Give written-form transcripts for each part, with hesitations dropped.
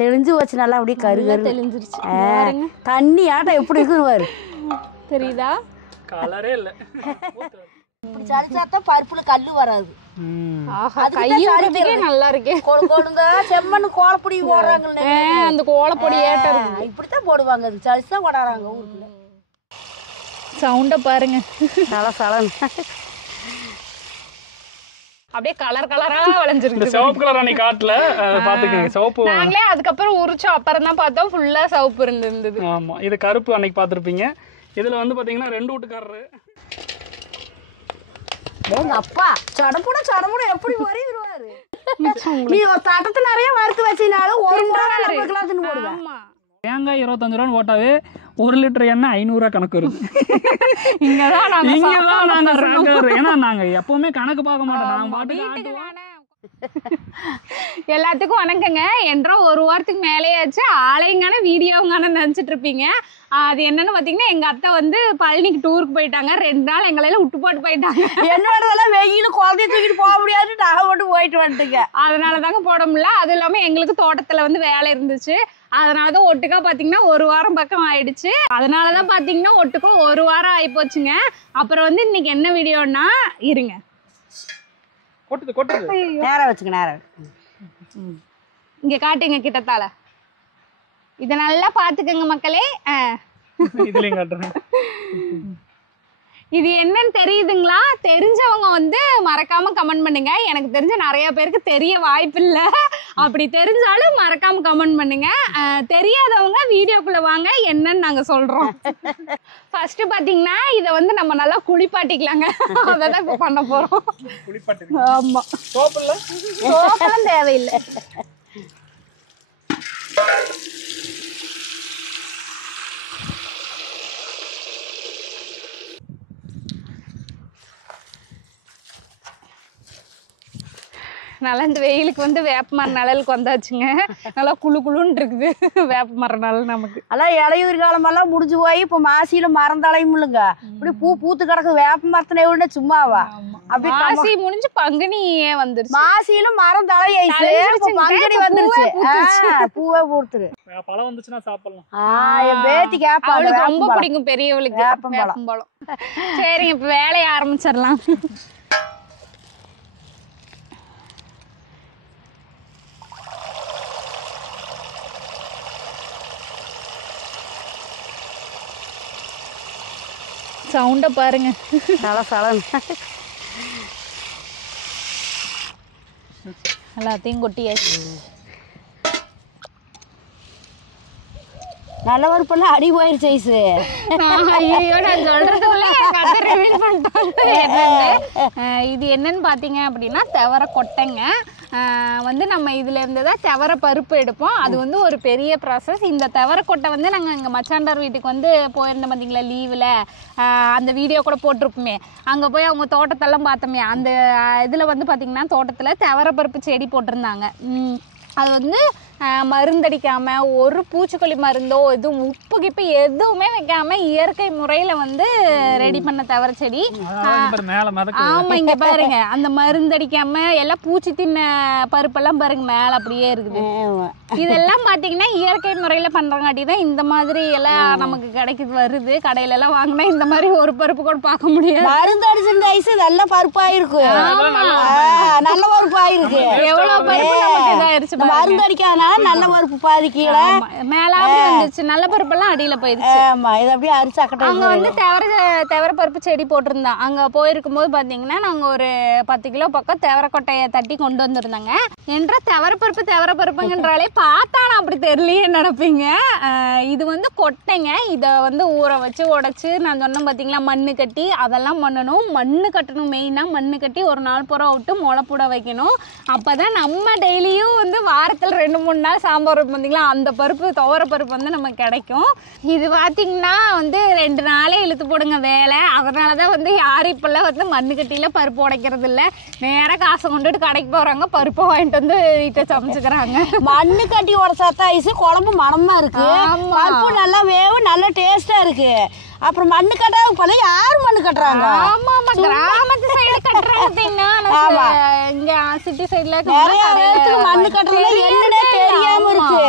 தெளிஞ்சு வச்சு நல்லா அப்படியே கரு கரு தெளிஞ்சிருச்சு. தண்ணி ஆட்டம் எப்படி இருக்குன்னு பாரு. தெரியுதா? கலரே இல்ல. இப்படி சளிச்சாத்தான் பருப்புல கல்லு வராது. கையுறதுக்கே நல்லா இருக்கு. கொழுங்க செம்மண்ணு கோலப்பொடி போடுறாங்க. அந்த கோலப்பொடி ஏட்டம் இப்படித்தான் போடுவாங்க. அது சளிச்சுதான் போடுறாங்க ஊருக்குள்ள. சவுண்ட பாருங்க. நல்லா சலன் அப்படியே கலர் கலரா விளைஞ்சிருக்கு. சிவப்பு கலர் அன்னைக்கு காட்டல பாத்துக்கங்க. சிவப்பு நாங்களே அதுக்கப்புறம் உரிச்சோம். அப்புறம் தான் பார்த்தோம் ஃபுல்லா சிவப்பு இருந்தது. ஆமா, இது கருப்பு அன்னைக்கு பாத்திருப்பீங்க. இதுல வந்து பாத்தீங்கன்னா 2 வீட்டுக்காரரு. அப்பா சடமுட எப்படி வரையிருவாரு. நீ ஒரு தட்டத்து நிறைய வறுத்து வச்சினாலும் ஒரு போடுவேன். தேங்காய் 25 ரூபான்னு போட்டாவே 1 லிட்டர் எண்ணெய் 500 ரூபா கணக்கு வருது. இங்கதான் நாங்க ஏன்னா நாங்க எப்பவுமே கணக்கு பார்க்க மாட்டோம். நாங்க பாட்டுக்கு எல்லாத்துக்கும் வணக்கங்க. என்றோ ஒரு வாரத்துக்கு மேலேயாச்சு ஆளையங்கான வீடியோங்கான நினைச்சிட்டு இருப்பீங்க. அது என்னன்னு பாத்தீங்கன்னா, எங்க அத்தை வந்து பழனிக்கு டூருக்கு போயிட்டாங்க. 2 நாள் எங்களையெல்லாம் விட்டு போட்டு போயிட்டாங்க. என்னோடதெல்லாம் வெயில் குழந்தைய தூக்கிட்டு போக முடியாது. நாங்க மட்டும் போயிட்டு வந்துட்டுங்க. அதனாலதாங்க போட முடியல. அதுவும் இல்லாம எங்களுக்கு தோட்டத்துல வந்து வேலை இருந்துச்சு. அதனாலதான் ஒட்டுக்கா பாத்தீங்கன்னா 1 வாரம் பக்கம் ஆயிடுச்சு. அதனாலதான் பாத்தீங்கன்னா ஒட்டுக்கா 1 வாரம் ஆகி போச்சுங்க. அப்புறம் வந்து இன்னைக்கு என்ன வீடியோன்னா, இருங்க நேரம் வச்சுக்க. நேரம் இங்க காட்டுங்க கிட்டத்தால. இத நல்லா பாத்துக்கங்க மக்களே. இதுலயும் காட்டுறேன். இது என்னன்னு தெரியுதுங்களா? தெரிஞ்சவங்க வந்து மறக்காம கமெண்ட் பண்ணுங்க. எனக்கு தெரிஞ்ச நிறைய பேருக்கு தெரிய வாய்ப்பு இல்லை. அப்படி தெரிஞ்சாலும் மறக்காம கமெண்ட் பண்ணுங்க. தெரியாதவங்க வீடியோக்குள்ள வாங்க, என்னன்னு நாங்க சொல்றோம். ஃபர்ஸ்ட் பாத்தீங்கன்னா இத வந்து நம்ம நல்லா குளிப்பாட்டிக்கலாங்க. அதான் இப்ப பண்ண போறோம். ஆமா, சோப்பெல்லாம் தேவையில்லை. நல்லா இந்த வெயிலுக்கு வந்து வேப்ப மர நிழலுக்கு வந்தாச்சுங்க. நல்லா குளுன்னு இருக்குது வேப்ப மர நிழல் நமக்கு. எல்லாம் இலையூர் காலமெல்லாம் முடிஞ்சு போய் இப்ப மாசியில மரந்தளையும் இல்லைங்க. இப்படி பூத்து கிடக்கு. வேப்ப மரத்தின எவ்வளோ சும்மாவா? அப்படி மாசி முடிஞ்சு பங்குனியே வந்துருச்சு. மாசியில மரம் தலையாயிடுச்சு. பங்குனி வந்துருச்சு. பூவே பூத்துரு. பழம் வந்துச்சுன்னா சாப்பிடலாம். என் பேத்தி கேப்பா. அவளுக்கு ரொம்ப பிடிக்கும் பெரியவளுக்கு வேப்பம்பழம். சரிங்க, இப்ப வேலையை ஆரம்பிச்சிடலாம். சவுண்ட பாருங்க. நல்லா சலன் எல்லாத்தையும் கொட்டியாச்சு. நல்ல பருப்பெல்லாம் அடி போயிருச்சு. ஐயோ, நான் சொல்றதுக்குள்ள இது என்னன்னு பாத்தீங்க அப்படின்னா தெவர கொட்டைங்க. வந்து நம்ம இதுல இருந்துதான் தெவர பருப்பு எடுப்போம். அது வந்து ஒரு பெரிய ப்ராசஸ். இந்த தெவர கொட்டை வந்து நாங்கள் எங்கள் மச்சாண்டார் வீட்டுக்கு வந்து போயிருந்தோம் பார்த்தீங்களா லீவில். அந்த வீடியோ கூட போட்டிருப்போமே. அங்கே போய் அவங்க தோட்டத்தெல்லாம் பார்த்தோமே. அந்த இதில் வந்து பார்த்திங்கன்னா தோட்டத்தில் தெவர பருப்பு செடி போட்டிருந்தாங்க. அது வந்து மருந்தடிக்காம ஒரு பூச்சிக்கொல்லி மருந்தோ எதுவும் உப்பு கிப்பு எதுவுமே வைக்காம இயற்கை முறையில வந்து ரெடி பண்ண தவற செடி. ஆமா, இங்க பாருங்க அந்த மருந்தடிக்காம எல்லாம் பூச்சி தின்ன பருப்பெல்லாம் பாருங்க மேல அப்படியே இருக்குது. இதெல்லாம் பாத்தீங்கன்னா இயற்கை முறையில பண்றங்காட்டி தான் இந்த மாதிரி எல்லாம் நமக்கு கிடைக்குது வருது. கடையில எல்லாம் வாங்கினா இந்த மாதிரி ஒரு பருப்பு கூட பார்க்க முடியாது. மருந்தடிச்சிருந்த ஐஸ் நல்ல பருப்பாயிருக்கு. நல்ல பருப்பாயிருக்கு. எவ்வளவு பருப்பு நமக்கு இதாயிருச்சு. மருந்தடிக்காதனால நல்ல பருப்பு பாதிக்கல. மேல வந்துருச்சு. நல்ல பருப்பெல்லாம் அடியில போயிருச்சு. ஆமா, இது அப்படியே அரிச்சு அங்க வந்து தெவர பருப்பு செடி போட்டிருந்தோம். அங்க போயிருக்கும் போது பாத்தீங்கன்னா நாங்க ஒரு 10 கிலோ பக்கம் தெவர கொட்டையை தட்டி கொண்டு வந்திருந்தாங்க. என்ற தெவர பருப்புங்கன்றாலே பார்த்தா நான் அப்படி தெரியலையே நினைப்பீங்க. இது வந்து கொட்டைங்க. இதை வந்து ஊற வச்சு உடைச்சு நான் சொன்னேன் பார்த்தீங்களா மண்ணு கட்டி அதெல்லாம் பண்ணணும். மண்ணு கட்டணும். மெயினாக மண்ணு கட்டி ஒரு நாள் பூரா விட்டு முளைப்பூட வைக்கணும். அப்போ தான் நம்ம டெய்லியும் வந்து வாரத்தில் 2-3 நாள் சாம்பார் பார்த்தீங்களா அந்த பருப்பு துவர பருப்பு வந்து நமக்கு கிடைக்கும். இது பார்த்தீங்கன்னா வந்து 2 நாளே இழுத்து போடுங்க வேலை. அதனால தான் வந்து யாரும் இப்போல்லாம் வந்து மண்ணு கட்டியில் பருப்பு உடைக்கிறது இல்லை. நேராக காசை கொண்டுட்டு கடைக்கு போகிறாங்க, பருப்பை வாங்கிட்டு வந்து வீட்டை சமைச்சுக்கிறாங்க. மண்ணு கட்டி உடச்சாத்தா ஐஸ் குழம்பு மனமா இருக்கு. பருப்பு நல்லா வேவும் நல்ல டேஸ்டா இருக்கு. அப்புறம் மண்ணு கட்டாத போல யாரு மண்ணு கட்டுறாங்க? ஆமா ஆமா, கிராமத்து சைடு கட்டுறாங்க. ஆமா, இங்க சிட்டி சைடுல நிறைய பேருக்கு மண்ணு கட்டுறது என்னன்னே தெரியாம இருக்கு.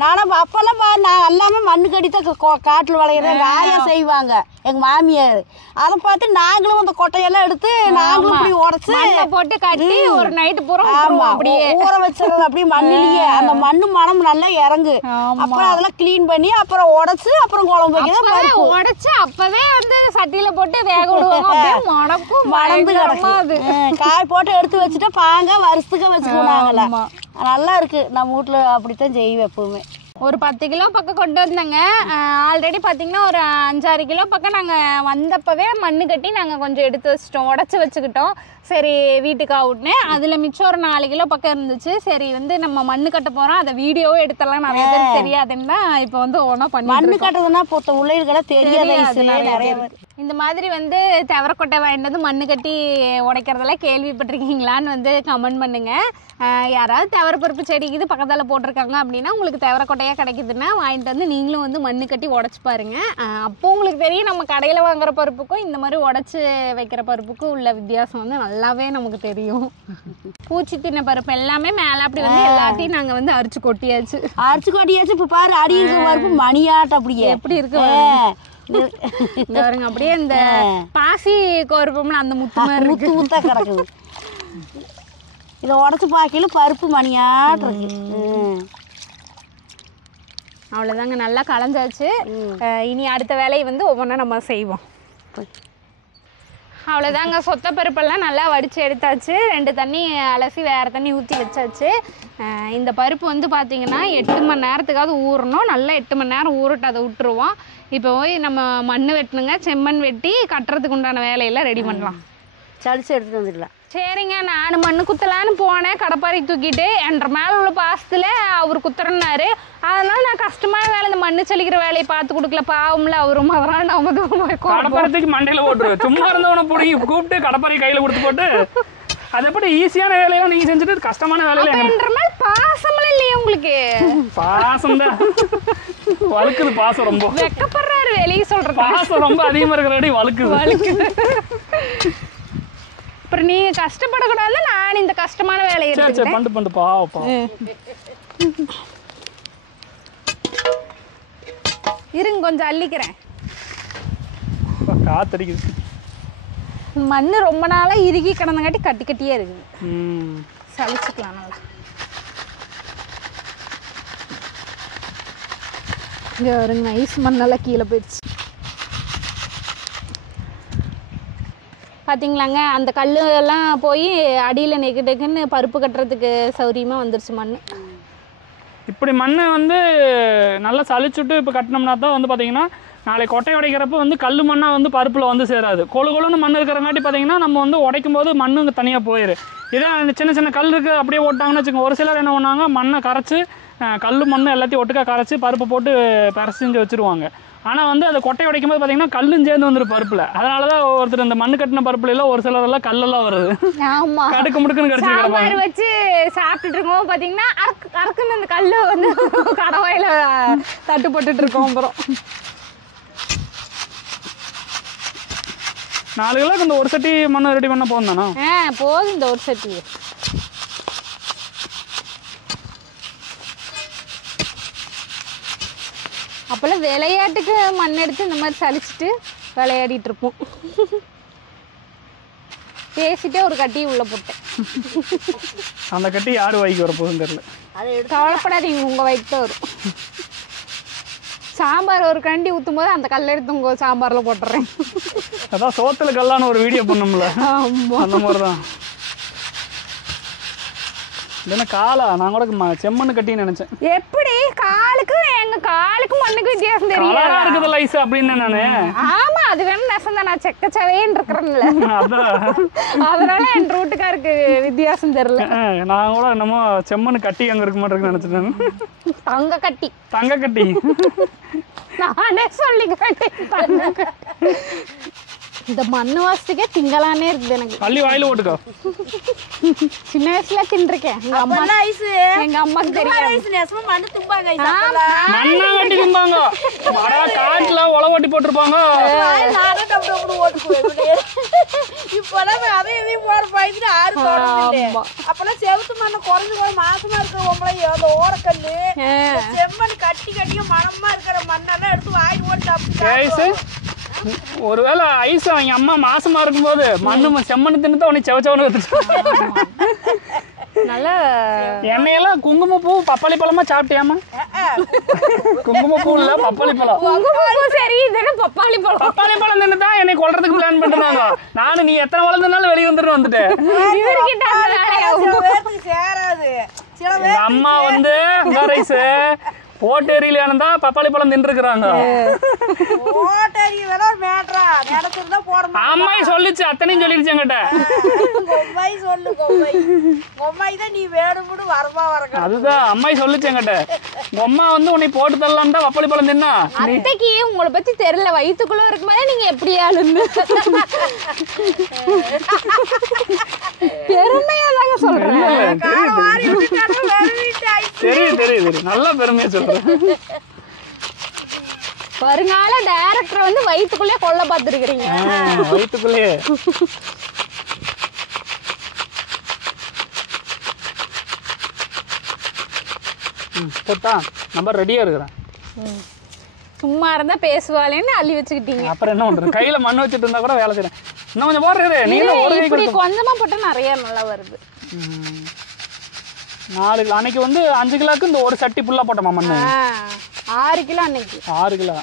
நானும் அப்பெல்லாம் நான் எல்லாமே மண்ணு கட்டித்தான் காட்டில் விளையிற ராயா செய்வாங்க எங்க மாமியார். அதை பார்த்து நாங்களும் அந்த கொட்டையெல்லாம் எடுத்து நாங்களும் இப்படி உடச்சு போட்டு கட்டி ஒரு நைட்டு பூரா அப்படியே ஊற வச்சிடறது அப்படியே மண்ணிலேயே. அந்த மண்ணு மனம் நல்லா இறங்கு. அப்புறம் அதெல்லாம் கிளீன் பண்ணி அப்புறம் உடச்சு அப்புறம் குழம்பு வைக்கிறத உடச்சு அப்பவே வந்து சட்டியில போட்டு வேக விடுவாங்க. மணக்கும் மணந்து கிடக்கு. காய் போட்டு எடுத்து வச்சுட்டு பாங்க வருஷத்துக்கு வச்சுக்குவாங்கல்ல. நல்லா இருக்கு. நம்ம வீட்டுல அப்படித்தான் செய்வேன் எப்பவுமே. ஒரு 10 கிலோ பக்கம் கொண்டு வந்தேங்க. ஆல்ரெடி பார்த்தீங்கன்னா ஒரு 5-6 கிலோ பக்கம் நாங்கள் வந்தப்பவே மண்ணு கட்டி நாங்கள் கொஞ்சம் எடுத்து வச்சிட்டோம், உடச்சி வச்சுக்கிட்டோம். சரி வீட்டுக்கு ஆகுட்னே அதில் மிச்சம் ஒரு 4 கிலோ பக்கம் இருந்துச்சு. சரி வந்து நம்ம மண்ணு கட்ட போகிறோம், அதை வீடியோவே எடுத்துடலாம், நிறைய பேருக்கு தெரியாதுன்னு தான் இப்போ வந்து ஒன்றா பண்ணி மண்ணு கட்டுறதுன்னா பொத்த உள்ளே தெரியாது நிறைய பேர். இந்த மாதிரி வந்து தவறக்கொட்டை வாங்கிட்டு மண்ணு கட்டி உடைக்கிறதெல்லாம் கேள்விப்பட்டிருக்கீங்களான்னு வந்து கமெண்ட் பண்ணுங்க. யாராவது தவற பருப்பு செடிக்கு இது பக்கத்தால் போட்டிருக்காங்க அப்படின்னா உங்களுக்கு தவறக்கொட்டையாக கிடைக்குதுன்னா வாங்கிட்டு வந்து நீங்களும் வந்து மண்ணு கட்டி உடச்சி பாருங்க. அப்போ உங்களுக்கு தெரியும் நம்ம கடையில் வாங்குற பருப்புக்கும் இந்த மாதிரி உடச்சி வைக்கிற பருப்புக்கும் உள்ள வித்தியாசம் வந்து நல்லாவே நமக்கு தெரியும். பூச்சி தின்ன பருப்பு எல்லாமே மேலே அப்படி வந்து எல்லாத்தையும் நாங்கள் வந்து அரிச்சு கொட்டியாச்சு. இப்போ பாரு அடி இருக்கிற பருப்பு மணியாட்டம் அப்படியே எப்படி இருக்கு பாருங்க. அப்படியே இந்த பாசி கோருப்போம்ல அந்த முத்து மாதிரி முத்து முத்தா கிடக்குது. இதை உடச்சு பார்க்கல பருப்பு மணியாட்டம் இருக்கு. அவ்வளோதாங்க, நல்லா கலந்தாச்சு. இனி அடுத்த வேலையை வந்து ஒவ்வொன்றா நம்ம செய்வோம். அவ்வளோதாங்க, சொத்த பருப்பெல்லாம் நல்லா வடித்து எடுத்தாச்சு. 2 தண்ணி அலசி வேறு தண்ணி ஊற்றி வச்சாச்சு. இந்த பருப்பு வந்து பார்த்திங்கன்னா 8 மணி நேரத்துக்காவது ஊறணும். நல்லா 8 மணி நேரம் ஊறட்டு அதை விட்டுருவோம். இப்போ போய் நம்ம மண் வெட்டணுங்க. செம்மண் வெட்டி கட்டுறதுக்கு உண்டான வேலையெல்லாம் ரெடி பண்ணலாம். சளிச்சு எடுத்துட்டு வந்துடலாம். சரிங்க, நான் மண்ணு குத்தலான்னு போனேன். கடப்பாறைக்கு தூக்கிட்டு என்ற மேலே உள்ள பாசத்தில் அவர் குத்துறன்னாரு. அதனால நான் கஷ்டமான வேலை இந்த மண்ணு சலிக்கிற வேலையை பார்த்து கொடுக்கல. பாவம்ல அவரும். அதனால நம்ம கடப்பாரத்துக்கு மண்டையில் போட்டுருவேன். சும்மா இருந்தவனை பிடிங்கி கூப்பிட்டு கடப்பாறை கையில் கொடுத்து போட்டு அது எப்படி ஈஸியான வேலையெல்லாம் நீங்க செஞ்சுட்டு கஷ்டமான வேலையில என்ற மேல பாசம்லாம் இல்லையா உங்களுக்கு? பாசம் தான் வழுக்குது. பாசம் ரொம்ப வெக்கப்படுறாரு வெளியே சொல்றது. பாசம் ரொம்ப அதிகமா இருக்கிற வழுக்குது. அப்புறம் நீங்க கஷ்டப்படக்கூடாது. நான் இந்த கஷ்டமான வேலையை பண்ணு பாவப்பா. இருங்க கொஞ்சம் அள்ளிக்கிறேன். காத்தடிக்குது. மண்ணு ரொம்ப நாளா இறுகி கிடந்தங்காட்டி கட்டி கட்டியே இருக்குது. சலிச்சுக்கலாம் நல்லா. இங்க வருங்க ஐஸ் மண்ணெல்லாம் கீழே போயிடுச்சு பார்த்தீங்களாங்க. அந்த கல் எல்லாம் போய் அடியில் நெக்கு டெக்குன்னு பருப்பு கட்டுறதுக்கு சௌரியமாக வந்துருச்சு மண். இப்படி மண்ணை வந்து நல்லா சளிச்சுட்டு இப்போ கட்டினோம்னா தான் வந்து பார்த்தீங்கன்னா நாளைக்கு கொட்டை உடைக்கிறப்ப வந்து கல் மண்ணாக வந்து பருப்பில் வந்து சேராது. கொழுன்னு மண் இருக்கிறங்காட்டி பார்த்தீங்கன்னா நம்ம வந்து உடைக்கும் போது மண்ணு தனியாக போயிடும். இதே சின்ன சின்ன கல் இருக்குது அப்படியே ஓட்டாங்கன்னு வச்சுக்கோங்க. ஒரு சிலர் என்ன பண்ணாங்க, மண்ணை கரைச்சி கல் மண் எல்லாத்தையும் ஒட்டுக்கா கரைச்சி பருப்பு போட்டு பரசிஞ்சு வச்சுருவாங்க. ஆனால் வந்து அந்த கொட்டை உடைக்கும் போது பார்த்தீங்கன்னா கல்லும் சேர்ந்து வந்துடும் பருப்பில். அதனால தான் ஒருத்தர் இந்த மண்ணு கட்டின பருப்புல எல்லாம் ஒரு சிலரெல்லாம் கல்லெல்லாம் வருது. ஆமாம், கடுக்கு முடுக்குன்னு கடிச்சு வச்சு சாப்பிட்டுட்டு இருக்கோம். பார்த்தீங்கன்னா அறக்குன்னு அந்த கல் வந்து கடவாயில் தட்டு போட்டுட்டு இருக்கோம். அப்புறம் 4 கிலோக்கு இந்த ஒரு சட்டி மண்ணு ரெடி பண்ண போதும் தானே? போதும் இந்த ஒரு சட்டி. அப்போல்லாம் விளையாட்டுக்கு மண் எடுத்து இந்த மாதிரி சலிச்சுட்டு விளையாடிட்டு இருப்போம். பேசிட்டே ஒரு கட்டி உள்ள போட்டேன். அந்த கட்டி யார் வாய்க்கு வர போகுதுன்னு தெரியல. கவலைப்படாதீங்க, உங்கள் வயிற்று தான் வரும். சாம்பார் ஒரு கண்டி ஊற்றும் போது அந்த கல்லை எடுத்து உங்கள் சாம்பாரில் போட்டுறேன். அதான் சோத்துல கல்லான்னு ஒரு வீடியோ பண்ணோம்ல, அந்த மாதிரி தான். இல்லைன்னா காலா நான் கூட செம்மண்ணு கட்டின்னு நினைச்சேன். எப்படி காலுக்கு எங்க காலுக்கு மண்ணுக்கு வித்தியாசம் தெரியும் இருக்குது லைஸ் அப்படின்னு நானு. ஆமா, அது வேணும் நெசம் தான். நான் செக்கச்சவைன்னு இருக்கிறேன்ல, அதனால என் ரூட்டுக்காருக்கு வித்தியாசம் தெரியல. நான் கூட என்னமோ செம்மண்ணு கட்டி அங்க இருக்க மாட்டேன்னு நினைச்சிட்டேன். தங்க கட்டி. தங்க கட்டி நானே சொல்லிக்கிறேன். இந்த மண்ணு வாசத்துக்கே திங்களானே இருக்குது எனக்கு. பள்ளி வாயில ஓட்டுக்கோ. சின்ன வயசுல தின்றுக்கேன். எங்க அம்மாக்கு தெரியும். மண்ணா கட்டி திம்பாங்க. காட்டுல உழவு ஓட்டி போட்டிருப்பாங்க. இப்பெல்லாம் அதையும் இதையும் போற பாய்க்கு ஆறு அப்பெல்லாம் செவத்து மண்ணை குறைஞ்சு போய் மாசமா இருக்கிறவங்களே அந்த ஓரக்கல்லு செம்மண் கட்டி கட்டியும் மரமா இருக்கிற மண்ணெல்லாம் எடுத்து வாங்கி போட்டு ஐஸ் ஒருவேளை ஐஸ் அவங்க அம்மா மாசமா இருக்கும்போது மண்ணு செம்மண்ணு தின்னு தான் உனக்கு செவச்சவனு எடுத்துட்டு நல்லா எண்ணெயெல்லாம் குங்குமப்பூ பப்பாளி பழமா சாப்பிட்டியாமா? குங்குமப்பூ இல்ல பப்பாளி பழம். சரி இதுன்னு பப்பாளி பழம். பப்பாளி பழம் தின்னு தான் என்னை கொல்றதுக்கு பிளான் பண்ணிருந்தாங்க. நானும் நீ எத்தனை வளர்ந்தனாலும் வெளியே வந்துட்டேன். சேராது. எங்க அம்மா வந்து ரைஸ் போட்டு எரியலான்னு தான் பப்பாளி பழம் தின்றுக்கிறாங்க. அம்மாய் சொல்லிச்சு, அத்தனையும் சொல்லிடுச்சு என்கிட்ட. அதுதான் அம்மாய் சொல்லிச்சு என்கிட்ட. அம்மா வந்து உன்னை போட்டு தரலாம் தான் பப்பாளி பழம் தின்னா. அத்தைக்கு உங்களை பத்தி தெரியல, வயிற்றுக்குள்ள இருக்கும்போதே நீங்க எப்படி ஆளுன்னு பெருமையா தாங்க சொல்றேன். தெரியுது நல்லா பெருமையா சொல்றேன். வருங்கால டைரக்டர் வந்து வயிற்றுக்குள்ளே கொல்ல பார்த்துருக்கீங்க. வயிற்றுக்குள்ளே போட்டா நம்ம ரெடியா இருக்கிறேன். சும்மா இருந்தா பேசுவாளேன்னு அள்ளி வச்சுக்கிட்டீங்க. அப்புறம் என்ன பண்றது, கையில மண்ணு வச்சுட்டு இருந்தா கூட வேலை செய்யறேன். இன்னும் கொஞ்சம் போடுறது நீங்க இப்படி கொஞ்சமா போட்டா நிறைய நல்லா வருது. 4 கிலோ அன்னைக்கு வந்து 5 கிலோக்கு இந்த ஒரு சட்டி ஃபுல்லா போட்டோமா மண்ணு. 6 கிலோ அன்னைக்கு. 6 கிலோ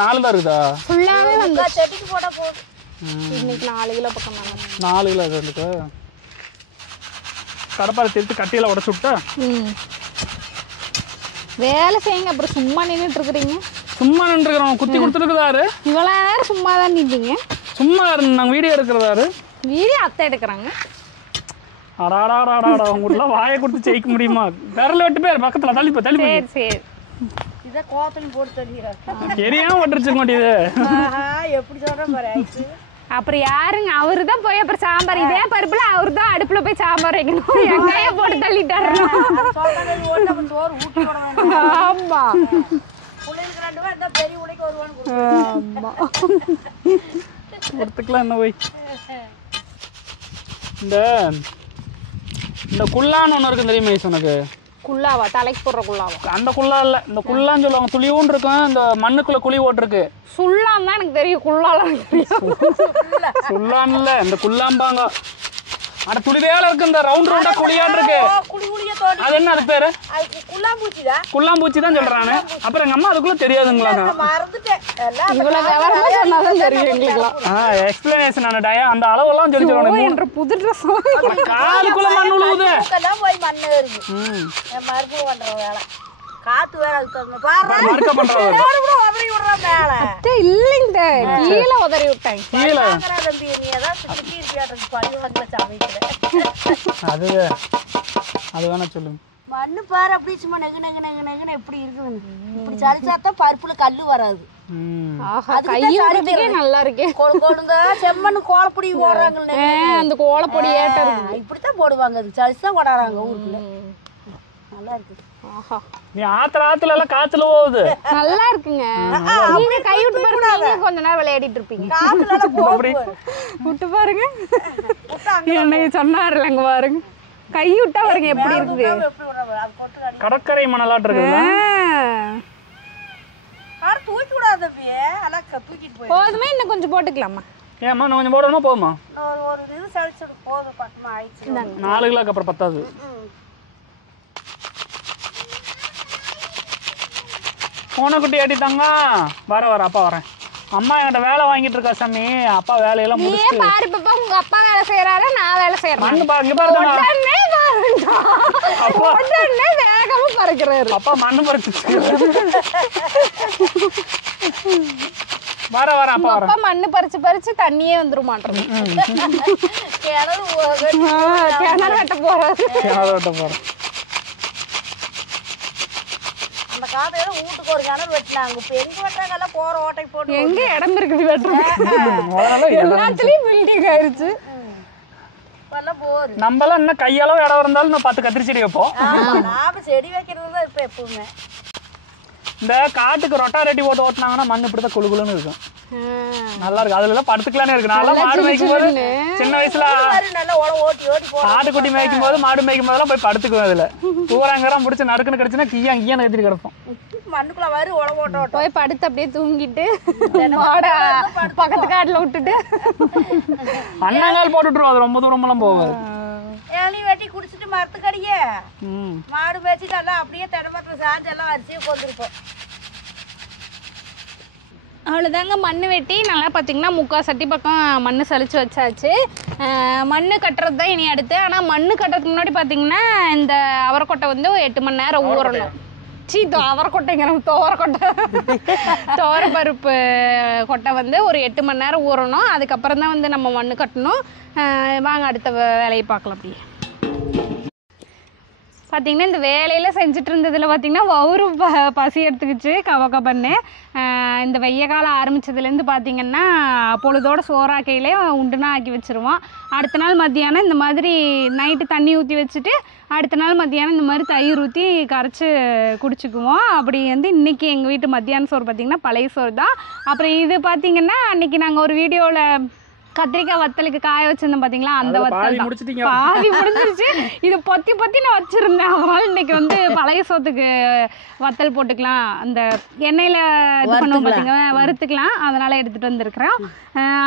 4 தான் இருக்குதா? ஃபுல்லாவே வந்து செடிக்கு போட போகுது. இன்னைக்கு 4 கிலோ பக்கம் 4 கிலோ இருக்கு. கடப்பாரை திருத்து கட்டியில உடச்சு விட்டா வேலை செய்யுங்க. அப்புறம் சும்மா நின்றுட்டு இருக்கிறீங்க. சும்மா நின்றுக்கிறோம். குத்தி கொடுத்துருக்குதாரு. இவ்வளோ நேரம் சும்மா தான் நின்றீங்க. சும்மா நாங்கள் வீடியோ எடுக்கிறதாரு. வீடியோ அத்தை எடுக்கிறாங்க. அடாடாடாடா உங்களாம் வாயை கொடுத்து ஜெயிக்க முடியுமா? விரல வெட்டு பேர் பக்கத்தில் தள்ளி போய் சரி இதை கோத்தல் போட்டு தள்ளிடுறாங்க. தெரியாம வட்டுருச்சு மாட்டேது. எப்படி சொல்றேன் பாரு. அப்புறம் யாருங்க அவரு தான் போய் அப்புறம் சாம்பார் இதே பருப்புல அவரு தான் அடுப்புல போய் சாம்பார் வைக்கணும். வெங்காயம் போட்டு தள்ளிட்டாரு. ஆமா ஒருத்துக்கலாம் என்ன போய் இந்த குல்லான்னு ஒன்று இருக்கு தெரியுமா உனக்கு? குல்லாவா? தலைக்கு போடுற குல்லாவா? அந்த குல்லா இல்ல, இந்த குல்லான்னு சொல்லுவாங்க. துளியூன்னு இருக்கும், இந்த மண்ணுக்குள்ள குழி ஓட்டுருக்கு. சுல்லான் தான் எனக்கு தெரியும். குல்லாலாம் சுல்லான்னு இல்ல, இந்த குல்லாம்பாங்க. அட துளி வேலை இருக்கு, இந்த ரவுண்ட் ரவுண்டா குழியாட்டு இருக்கு. அது என்ன அது பேரு? குல்லாம்பூச்சி தான் சொல்றானு. அப்புறம் எங்க அம்மா அதுக்குள்ள தெரியாதுங்களாங்க. எக்ஸ்பிளனேஷன் அந்த அளவெல்லாம் சொல்லி சொல்லுவாங்க. புது ட்ரெஸ் காலுக்குள்ள மண் உழுவுது. காத்து வேற மறுக்க பண்றவர் இல்லைங்க, கீழே உதறி விட்டாங்க. கீழே அது வேணா சொல்லுங்க. மண்ணு பாரு அப்படி சும்மா நெகு நெகு நெகு நெகுன்னு எப்படி இருக்குதுன்னு. இப்படி சளிச்சாத்தான் பருப்புல கல்லு வராது. நல்லா இருக்கு. கொழுங்க செம்மண்ணு கோலப்பொடி போடுறாங்க. அந்த கோலப்பொடி ஏட்டம் இப்படித்தான் போடுவாங்க. அது சளிச்சுதான் போடாறாங்க ஊருக்குள்ள. நல்லா இருக்கு. நீ ஆத்துல எல்லாம் காத்துல போகுது. நல்லா இருக்குங்க. நீங்க கை விட்டு பாருங்க, கொஞ்ச நேரம் விளையாடிட்டு இருப்பீங்க. விட்டு பாருங்க. என்ன சொன்னாருலங்க பாருங்க, கை விட்டா பாருங்க எப்படி இருக்குது. கடற்கரை மணலாட்டு இருக்குது. போதுமே, இன்னும் கொஞ்சம் போட்டுக்கலாமா? ஏமா கொஞ்சம் போடணுமா போதுமா? ஒரு இது சளிச்சுடு போதும். பக்கமா ஆயிடுச்சு. 4 கிலோக்கு அப்புறம் பத்தாது. பூனைக்குட்டி ஏட்டிட்டாங்க. வர அப்பா வரேன். அம்மா என்கிட்ட வேலை வாங்கிட்டு இருக்கா சாமி. அப்பா வேலையெல்லாம் முடிச்சு பாரு பாப்பா, உங்க அப்பா வேலை செய்யறாரு, நான் வேலை செய்யறேன். மண்ணு பாருங்க பாருங்க. அப்பா வேகமா பறக்குறாரு. அப்பா மண்ணு பறிச்சு வர அப்பா அப்பா மண்ணு பறிச்சு தண்ணியே வந்துரும் மாட்டேன். கிணறு வெட்ட போறாரு. அந்த காதையில வீட்டுக்கு ஒரு கிணறு வெட்டினாங்க. இப்ப எங்க வெட்டாங்க? போற ஓட்டை போட்டு எங்க இடம் இருக்குது வெட்டுறது? எல்லாத்துலயும் பில்டிங் ஆயிருச்சு. நம்மளாம் இன்னும் கையளவு இடம் இருந்தாலும் இன்னும் 10 கத்திரி செடி வைப்போம். நாம செடி வைக்கிறது தான் இப்ப எப்பவுமே. இந்த காட்டுக்கு ரொட்டாரெட்டி போட்டு ஓட்டினாங்கன்னா மண் இப்படிதான் குழுகுலுன்னு இருக்கும். நல்லா இருக்கு. அதுல எல்லாம் படுத்துக்கலானே இருக்கு. நான் மாடு மேய்க்கும் போது சின்ன வயசுல ஆட்டுக்குட்டி மேய்க்கும் போது மாடு மேய்க்கும் போதெல்லாம் போய் படுத்துக்குவேன். அதுல பூராங்கெல்லாம் பிடிச்சி நறுக்குன்னு கிடைச்சுன்னா கியான்னு ஏற்றிட்டு கிடப்போம். மண்ணுக்குள்ள வரும் உழவு ஓட்ட போய் படுத்து அப்படியே தூங்கிட்டு பக்கத்து காட்டுல விட்டுட்டு அண்ணங்கால் போட்டுட்டுருவோம். அது ரொம்ப தூரமெல்லாம் போகாது. இளநீ வெட்டி குடிச்சிட்டு மரத்துக்கடியே மாடு மேய்ச்சிட்டு எல்லாம் அப்படியே தென்னமரத்தில் சாஞ்செல்லாம் அரிசியை கொண்டிருப்போம். அவ்வளோதாங்க. மண் வெட்டி நல்லா பார்த்தீங்கன்னா 3/4 சட்டி பக்கம் மண் சலிச்சு வச்சாச்சு. மண் கட்டுறது தான் இனி அடுத்து. ஆனால் மண் கட்டுறதுக்கு முன்னாடி பார்த்தீங்கன்னா இந்த அவரைக்கொட்டை வந்து 8 மணி நேரம் ஊறணும். அவரைக்கொட்டைங்கிற துவர பருப்பு கொட்டை வந்து ஒரு 8 மணி நேரம் ஊறணும். அதுக்கப்புறம் தான் வந்து நம்ம மண் கட்டணும். வாங்க அடுத்த வேலையை பார்க்கலாம். அப்படியே பார்த்தீங்கன்னா இந்த வேலையில் செஞ்சுட்டு இருந்ததில் பார்த்தீங்கன்னா வவுறு பசி எடுத்துக்கிச்சு கவக்கபன்னு. இந்த வெய்ய காலம் ஆரம்பித்ததுலேருந்து பார்த்திங்கன்னா பொழுதோட சோறாக்கையிலே உண்டுனா ஆக்கி வச்சுருவோம். அடுத்த நாள் மத்தியானம் இந்த மாதிரி நைட்டு தண்ணி ஊற்றி வச்சுட்டு அடுத்த நாள் மத்தியானம் இந்த மாதிரி தயிர் ஊற்றி கரைச்சி குடிச்சிக்குவோம். அப்படி வந்து இன்றைக்கி எங்கள் வீட்டு மத்தியான சோறு பார்த்திங்கன்னா பழைய சோறு தான். அப்புறம் இது பார்த்திங்கன்னா அன்றைக்கி நாங்கள் ஒரு வீடியோவில் கத்திரிக்காய் வத்தலுக்கு காய வச்சிருந்தேன் பார்த்தீங்களா, அந்த வத்தல் பாதி முடிஞ்சிருச்சு. இது பொத்தி நான் வச்சுருந்தேன். அதனால் இன்றைக்கி வந்து பழைய சோத்துக்கு வத்தல் போட்டுக்கலாம், அந்த எண்ணெயில் இது பண்ணுவோம் பார்த்தீங்கன்னா வறுத்துக்கலாம். அதனால் எடுத்துகிட்டு வந்துருக்குறோம்.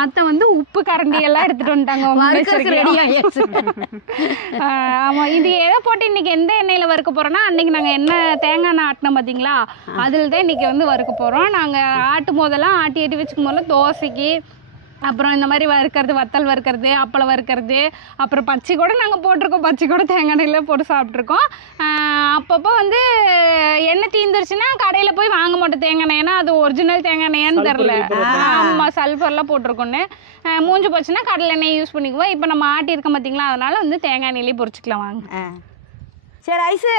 அத்தை வந்து உப்பு கரண்டி எல்லாம் எடுத்துகிட்டு வந்துட்டாங்க. ஆமாம், இது எதை போட்டு இன்றைக்கி எந்த எண்ணெயில் வறுக்க போகிறோன்னா அன்றைக்கி நாங்கள் எண்ணெய் தேங்காய் எண்ணெய் ஆட்டினோம் பார்த்தீங்களா, அதில் தான் இன்றைக்கி வந்து வறுக்க போகிறோம். நாங்கள் ஆட்டும் போதெல்லாம் ஆட்டி வச்சுக்கும் போதெல்லாம் தோசைக்கு அப்புறம் இந்த மாதிரி வறுக்கிறது, வத்தல் வறுக்கிறது, அப்பளம் வறுக்கிறது, அப்புறம் பச்சை கூட நாங்கள் போட்டிருக்கோம். பச்சை கூட தேங்காய் எண்ணெயில் போட்டு சாப்பிட்ருக்கோம். அப்பப்போ வந்து எண்ணெய் தீந்துருச்சுன்னா கடையில் போய் வாங்க மாட்டோம் தேங்காய் எண்ணெய். ஏன்னா அது ஒரிஜினல் தேங்காய் எண்ணெயான்னு தெரில. ஆமாம், சல்ஃபர்லாம் போட்டிருக்கோன்னு. மூஞ்சி போச்சுன்னா கடலை எண்ணெய் யூஸ் பண்ணிக்குவோம். இப்போ நம்ம ஆட்டியிருக்கோம் பார்த்தீங்களா, அதனால் வந்து தேங்காய் எண்ணெயிலே பொரிச்சிக்கலாம் வாங்க. சரி ஐசு,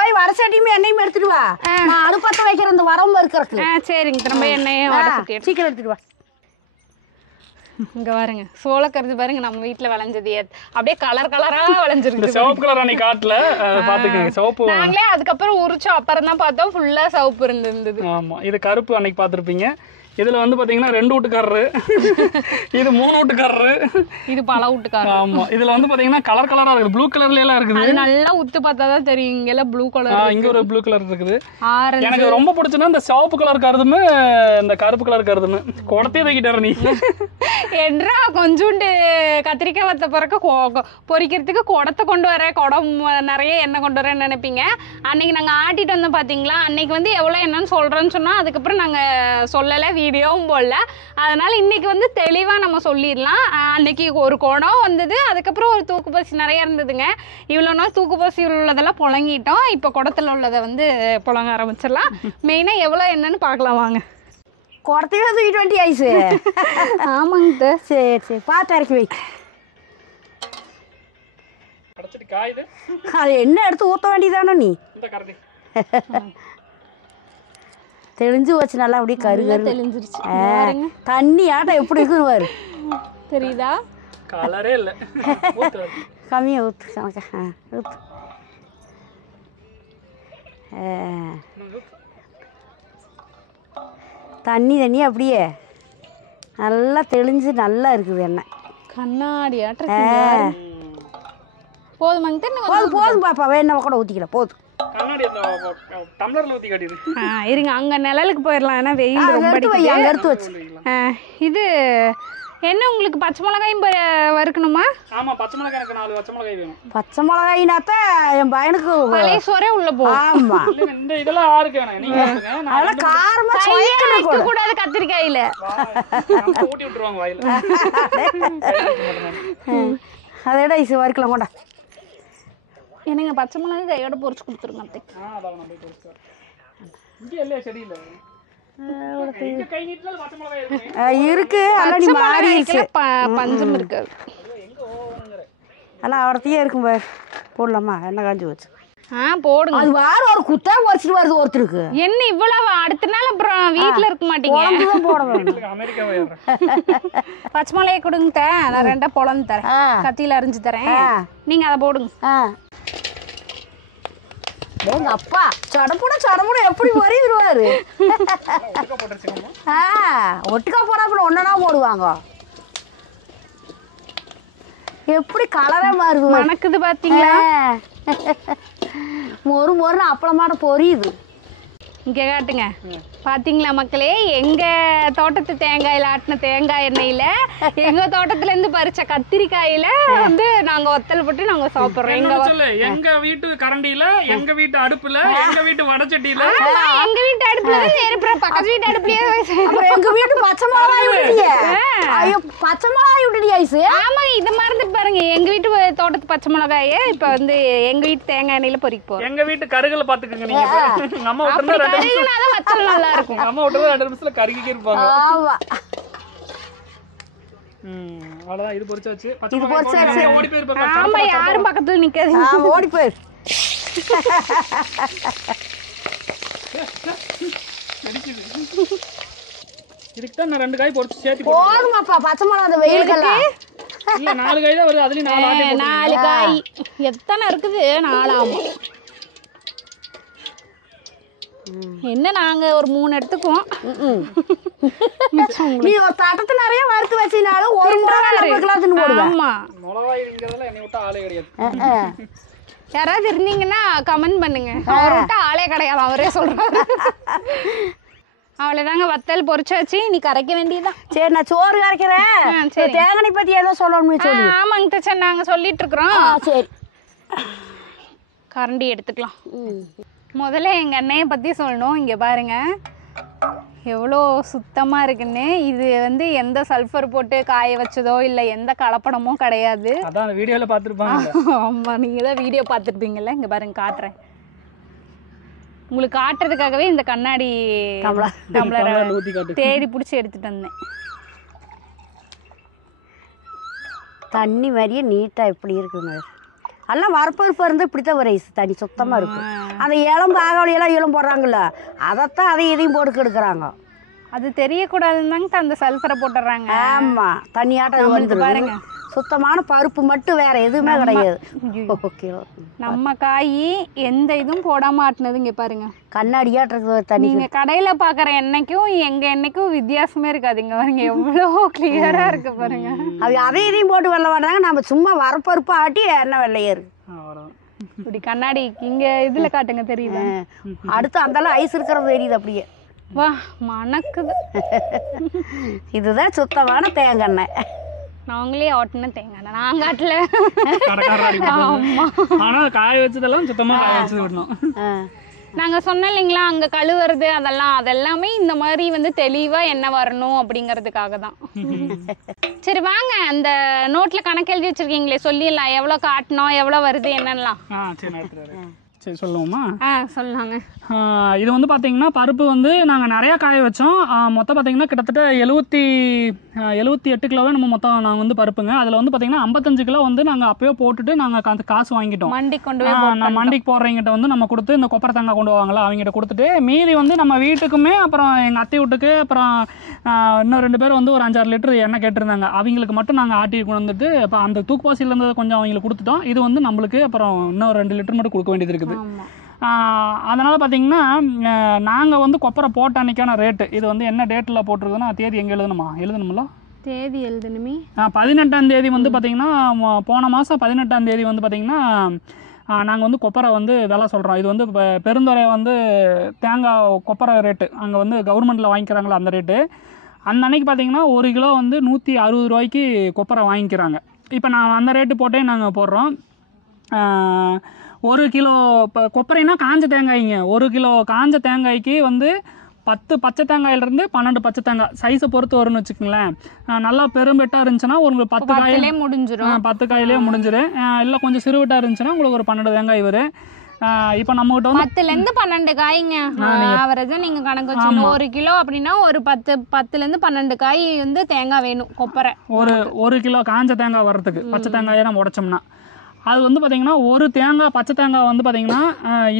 போய் வடை சட்டியுமே எண்ணெயுமே எடுத்துட்டு வா. அடுப்பத்த வைக்கிற இந்த வரம்பு இருக்கிறதுக்கு. சரிங்க, திரும்ப எண்ணெயை வடை சட்டி சீக்கிரம் எடுத்துட்டு வா. இங்க பாருங்க சோளக்கருது பாருங்க, நம்ம வீட்டுல விளைஞ்சது அப்படியே கலர் கலரா விளைஞ்சிருக்கு. சிவப்பு கலர் அன்னைக்கு காட்டுல பாத்துக்கங்க, சிவப்பு நாங்களே அதுக்கப்புறம் உரிச்சோம். அப்புறம் தான் பார்த்தோம் ஃபுல்லா சிவப்பு இருந்தது. ஆமா, இது கருப்பு அன்னைக்கு பாத்துருப்பீங்க. இதுல வந்து பாத்தீங்கன்னா 2 வீட்டுக்காரரு, இது 3 வீட்டுக்காரரு, இது பல வீட்டுக்காரரு. ஆமா, இதுல வந்து பாத்தீங்கன்னா கலர் கலரா இருக்குது. ப்ளூ கலர்ல எல்லாம் இருக்குது. அது நல்லா உத்து பார்த்தா தான் தெரியும். இங்க எல்லாம் ப்ளூ கலர், இங்க ஒரு ப்ளூ கலர் இருக்குது. எனக்கு ரொம்ப பிடிச்சதுன்னா இந்த சிவப்பு கலர் கருதுமே இந்த கருப்பு கலர் கருதுமே. குடத்தையே தூக்கிட்டாரு நீ. என்றா கொஞ்சோண்டு கத்திரிக்காய் வத்த பிறக்க பொரிக்கிறதுக்கு குடத்தை கொண்டு வர, குடம் நிறைய எண்ணெய் கொண்டு வரேன்னு நினைப்பீங்க. அன்னைக்கு நாங்க ஆட்டிட்டு வந்தோம் பாத்தீங்களா, அன்னைக்கு வந்து எவ்வளவு என்னன்னு சொல்றேன்னு சொன்னா அதுக்கப்புறம் நாங்க சொல்லல, வீடியோவும் போடல. அதனால இன்னைக்கு வந்து தெளிவா நம்ம சொல்லிடலாம். அன்னைக்கு ஒரு குடம் வந்தது, அதுக்கப்புறம் ஒரு தூக்கு பசி நிறைய இருந்ததுங்க. இவ்வளோ நாள் தூக்கு பசி உள்ளதெல்லாம் புழங்கிட்டோம். இப்போ குடத்துல உள்ளதை வந்து புழங்க ஆரம்பிச்சிடலாம். மெயினா எவ்வளோ என்னன்னு பார்க்கலாம் வாங்க. குடத்தையே தூக்கிட்டு வண்டி ஐசு. ஆமாங்க, சரி பார்த்து இறக்கி வை. அது என்ன எடுத்து ஊற்ற வேண்டியதானோ நீ. தெளிஞ்சு வச்சு நல்லா அப்படியே கரு கரு தெளிஞ்சிருச்சு. தண்ணி ஆட்டம் எப்படி இருக்குன்னு பாரு, தெரியுதா? கலரே இல்லை. கம்மியாக ஊற்று சமைக்க. ஊற்று. தண்ணி அப்படியே நல்லா தெளிஞ்சு நல்லா இருக்குது எண்ணெய். கண்ணாடி ஆட்டம் போதுமாங்க. போதும் பாப்பா, வேணா கூட ஊற்றிக்கலாம். போதும். இருங்க, அங்க நிழலுக்கு போயிடலாம். ஏன்னா வெயில் ரொம்ப எடுத்து வச்சு. இது என்ன உங்களுக்கு பச்சை மிளகாயும் வறுக்கணுமா? ஆமா, பச்சை மிளகாய் எனக்கு 4 பச்சை மிளகாய் வேணும். பச்சை மிளகாயினாத்த என் பையனுக்கு பழைய சோறே உள்ள போகும். ஆமா, இந்த இதெல்லாம் யாருக்கு வேணும்? நீங்க சொல்லுங்க. அதெல்லாம் காரமா வைக்க கூடாது கத்திரிக்காயில. ஊட்டி விட்டுருவாங்க வாயில. அதோட ஐசு வறுக்கலாம் கொண்டா. என்னங்க பச்சை மிளகாய் கையோட பொரிச்சு கொடுத்துருங்க அத்தைக்கு. இருக்கு பஞ்சம் இருக்காது. எல்லாம் அவரத்தையே இருக்கும் பாரு. போடலாமா? என்ன காஞ்சி வச்சு போடுங்க. அது வார ஒரு குத்தா உரைச்சிட்டு வருது ஒருத்தருக்கு. என்ன இவ்வளவு? அடுத்த நாள் அப்புறம் வீட்டுல இருக்க மாட்டீங்க. போட வேணும். பச்சை மிளகாய் கொடுங்க, நான் 2 பொழந்து தரேன், கத்தியில அரிஞ்சு தரேன், நீங்க அதை போடுங்க. எங்க அப்பா சடமுட எப்படி பொறிடுவாரு. ஒட்டுக்கா போடாப்புல ஒன்னா போடுவாங்க. எப்படி கலரா மாறுது மணக்குது பாத்தீங்களா? மொறு அப்பளமான பொரியுது. இங்கே காட்டுங்க. பார்த்தீங்களா மக்களே, எங்கள் தோட்டத்து தேங்காயில் ஆட்டின தேங்காய் எண்ணெயில் எங்கள் தோட்டத்துலேருந்து பறித்த கத்திரிக்காயில் வந்து நாங்கள் வத்தல் போட்டு நாங்கள் சாப்பிட்றோம். எங்கள் வீட்டு கரண்டியில், எங்கள் வீட்டு அடுப்பில், எங்கள் வீட்டு வடச்சட்டியில், எங்கள் வீட்டு அடுப்பில் தான் நெருப்புறோம். பக்கத்து வீட்டு அடுப்புலேயே எங்கள் வீட்டு பச்சை மிளகாய் விட்டுடியே. ஐயோ, பச்சை மிளகாய் விட்டுடி ஐசு. ஆமாம், இது மறந்துட்டு பாருங்க. எங்கள் வீட்டு தோட்டத்து பச்சை மிளகாயே இப்போ வந்து எங்கள் வீட்டு தேங்காய் எண்ணெயில் பொறிக்க போகிறோம். எங்கள் வீட்டு கருகளை பார்த்துக்கோங்க நீங்கள். அம்மா விட்டு வத்தல் நல்லா இருக்கும். அம்மா விட்டு 2 நிமிஷத்துல கருகிக்கே இருப்பாங்க. அவ்வளவுதான். இது பொரிச்சாச்சு. ஓடி போயிருப்பாங்க. ஆமா, யாரும் பக்கத்துல நிக்காது. ஓடி போயிரு. இதுக்கு தான் நான் 2 காய் பொரிச்சு சேர்த்து போதுமாப்பா. பச்சை மிளகா அந்த வெயிலுக்கெல்லாம் இல்ல 4 காய் தான் வருது. அதுலயும் 4 காய் எத்தனை இருக்குது? 4 ஆமா. என்ன நாங்க ஒரு 3 எடுத்துக்குவோம். நீ ஒரு தட்டத்து நிறைய வறுத்து வச்சினாலும் ஒரு முறை போடுவேன். ஆமா, மிளகாய்ங்கிறதுல என்னை விட்டு ஆளே கிடையாது. யாராவது இருந்தீங்கன்னா கமெண்ட் பண்ணுங்க. அவரை விட்டு ஆளே கிடையாது, அவரே சொல்றாரு. அவ்வளவுதாங்க, வத்தல் பொரிச்சாச்சு. நீ கரைக்க வேண்டியதான். சரி, நான் சோறு கரைக்கிறேன். தேங்காய் பத்தி ஏதோ சொல்லணும்னு சொல்லி. ஆமாங்க டீச்சர், நாங்க சொல்லிட்டு இருக்கிறோம். சரி, கரண்டி எடுத்துக்கலாம். முதல்ல எங்கள் அண்ணையை பற்றி சொல்லணும். இங்கே பாருங்க எவ்வளோ சுத்தமாக இருக்குன்னு. இது வந்து எந்த சல்ஃபர் போட்டு காய வச்சதோ இல்லை எந்த கலப்படமும் கிடையாது. அதான் வீடியோவில் பார்த்துருப்பாங்க. ஆமாம், நீங்கள் தான் வீடியோ பார்த்துருப்பீங்கல்ல. இங்கே பாருங்க, காட்டுறேன் உங்களுக்கு. காட்டுறதுக்காகவே இந்த கண்ணாடி டம்ளரை தேடி பிடிச்சி எடுத்துகிட்டு வந்தேன். தண்ணி மாதிரியே நீட்டாக எப்படி இருக்குங்க. எல்லாம் வரப்பருப்பு இருந்து இப்படித்தான் ஒரு ஐஸ் தண்ணி சுத்தமாக இருக்கும். அந்த இளம் பாகாவளியெல்லாம் இளம் போடுறாங்கல்ல, அதைத்தான் அதையும் இதையும் போட்டு எடுக்கிறாங்க. அது தெரியக்கூடாதுன்னு தாங்க அந்த சல்ஃபரை போட்டுடுறாங்க. ஆமாம், தண்ணியாட்டம் வந்து பாருங்க. சுத்தமான பருப்பு மட்டும் வேற எதுவுமே கிடையாது. நம்ம காய் எந்த இதுவும் போடாம ஆட்டினது. இங்க பாருங்க, கண்ணாடியாட்டு இருக்குது தண்ணி. நீங்க கடையில பாக்குற எண்ணெய்க்கும் எங்க எண்ணெய்க்கும் வித்தியாசமே இருக்காது. இங்க பாருங்க எவ்வளவு கிளியரா இருக்கு பாருங்க. அது அதையும் இதையும் போட்டு வெள்ளை வர்றாங்க. நம்ம சும்மா வரப்பருப்பு ஆட்டி எண்ணெய் வெள்ளையே இருக்கு. இப்படி கண்ணாடி இங்க இதுல காட்டுங்க, தெரியுது. அடுத்து அந்தெல்லாம் ஐஸ் இருக்கிறது தெரியுது அப்படியே. வா, மணக்குது. இதுதான் சுத்தமான தேங்காய் எண்ணெய். நாங்களே ஆட்டின தேங்காய் நாங்க ஆட்டல. ஆனா காய வச்சதெல்லாம் சுத்தமா காய வச்சு விடணும். நாங்க சொன்னோம் இல்லைங்களா, அங்க கழுவுறது அதெல்லாமே இந்த மாதிரி வந்து தெளிவா என்ன வரணும் அப்படிங்கறதுக்காக தான். சரி வாங்க, அந்த நோட்ல கணக்கு எழுதி வச்சிருக்கீங்களே சொல்லிடலாம். எவ்வளவு காட்டணும், எவ்வளவு வருது என்னெல்லாம். சரி சொல்லுவோமா? சொல்லாங்க. இது வந்து பார்த்தீங்கன்னா பருப்பு வந்து நாங்கள் நிறையா காய வச்சோம். மொத்தம் பார்த்தீங்கன்னா கிட்டத்தட்ட 78 கிலோவே நம்ம மொத்தம் நாங்கள் வந்து பருப்புங்க. அதில் வந்து பார்த்தீங்கன்னா 55 கிலோ வந்து நாங்கள் அப்போயே போட்டுட்டு நாங்கள் காசு வாங்கிட்டோம். மண்டிக்கு கொண்டு போய் நான் மண்டிக்கு போடுறவங்கிட்ட வந்து நம்ம கொடுத்து இந்த கொப்பரை தேங்காய் கொண்டு வாங்களா அவங்ககிட்ட கொடுத்துட்டு மீதி வந்து நம்ம வீட்டுக்குமே அப்புறம் எங்கள் அத்தை வீட்டுக்கு அப்புறம் இன்னும் 2 பேர் வந்து ஒரு 5-6 லிட்டர் எண்ணெய் கேட்டிருந்தாங்க. அவங்களுக்கு மட்டும் நாங்கள் ஆட்டி கொண்டு வந்துட்டு இப்போ அந்த தூக்குவாசியில் இருந்ததை கொஞ்சம் அவங்களுக்கு கொடுத்துட்டோம். இது வந்து நம்மளுக்கு அப்புறம் இன்னும் 2 லிட்டர் மட்டும் கொடுக்க வேண்டியது இருக்குது. அதனால் பார்த்தீங்கன்னா நாங்கள் வந்து கொப்பரை போட்ட அன்றைக்கான ரேட்டு இது வந்து என்ன டேட்டில் போட்டிருக்குன்னா தேதி எங்கே எழுதணும்ல? தேதி எழுதணுமே. 18ஆம் தேதி வந்து பார்த்திங்கன்னா போன மாதம் 18ஆம் தேதி வந்து பார்த்திங்கன்னா நாங்கள் வந்து கொப்பரை வந்து விலை சொல்கிறோம். இது வந்து இப்போ பெருந்துறை வந்து தேங்காய் கொப்பரை ரேட்டு அங்கே வந்து கவர்மெண்ட்டில் வாங்கிக்கிறாங்களா அந்த ரேட்டு. அந்த அன்னைக்கு பார்த்திங்கன்னா 1 கிலோ வந்து 160 ரூபாய்க்கு கொப்பரை வாங்கிக்கிறாங்க. இப்போ நான் அந்த ரேட்டு போட்டே நாங்கள் போடுறோம். 1 கிலோ இப்போ கொப்பரைனா காஞ்ச தேங்காய்ங்க. 1 கிலோ காஞ்ச தேங்காய்க்கு வந்து 10 பச்சை தேங்காயிலிருந்து 12 பச்சை தேங்காய் சைஸை பொறுத்து வரும்னு வச்சுக்கோங்களேன். நல்லா பெரும்பெட்டாக இருந்துச்சுன்னா உங்களுக்கு 10 காயிலே முடிஞ்சிடும். 10 காயிலே முடிஞ்சிடும். இல்லை கொஞ்சம் சிறுவிட்டாக இருந்துச்சுன்னா உங்களுக்கு ஒரு 12 தேங்காய் வரும். இப்போ நம்மகிட்ட வந்து 10லேருந்து 12 காய்ங்க ஆவரேஜாக நீங்கள் கணக்கு வச்சுக்கணும். 1 கிலோ அப்படின்னா ஒரு 10லேருந்து 12 காய் வந்து தேங்காய் வேணும் கொப்பரை. ஒரு கிலோ காஞ்ச தேங்காய் வர்றதுக்கு பச்சை தேங்காயை நம்ம உடைச்சோம்னா அது வந்து பார்த்திங்கன்னா ஒரு தேங்காய் பச்சை தேங்காய் வந்து பார்த்திங்கன்னா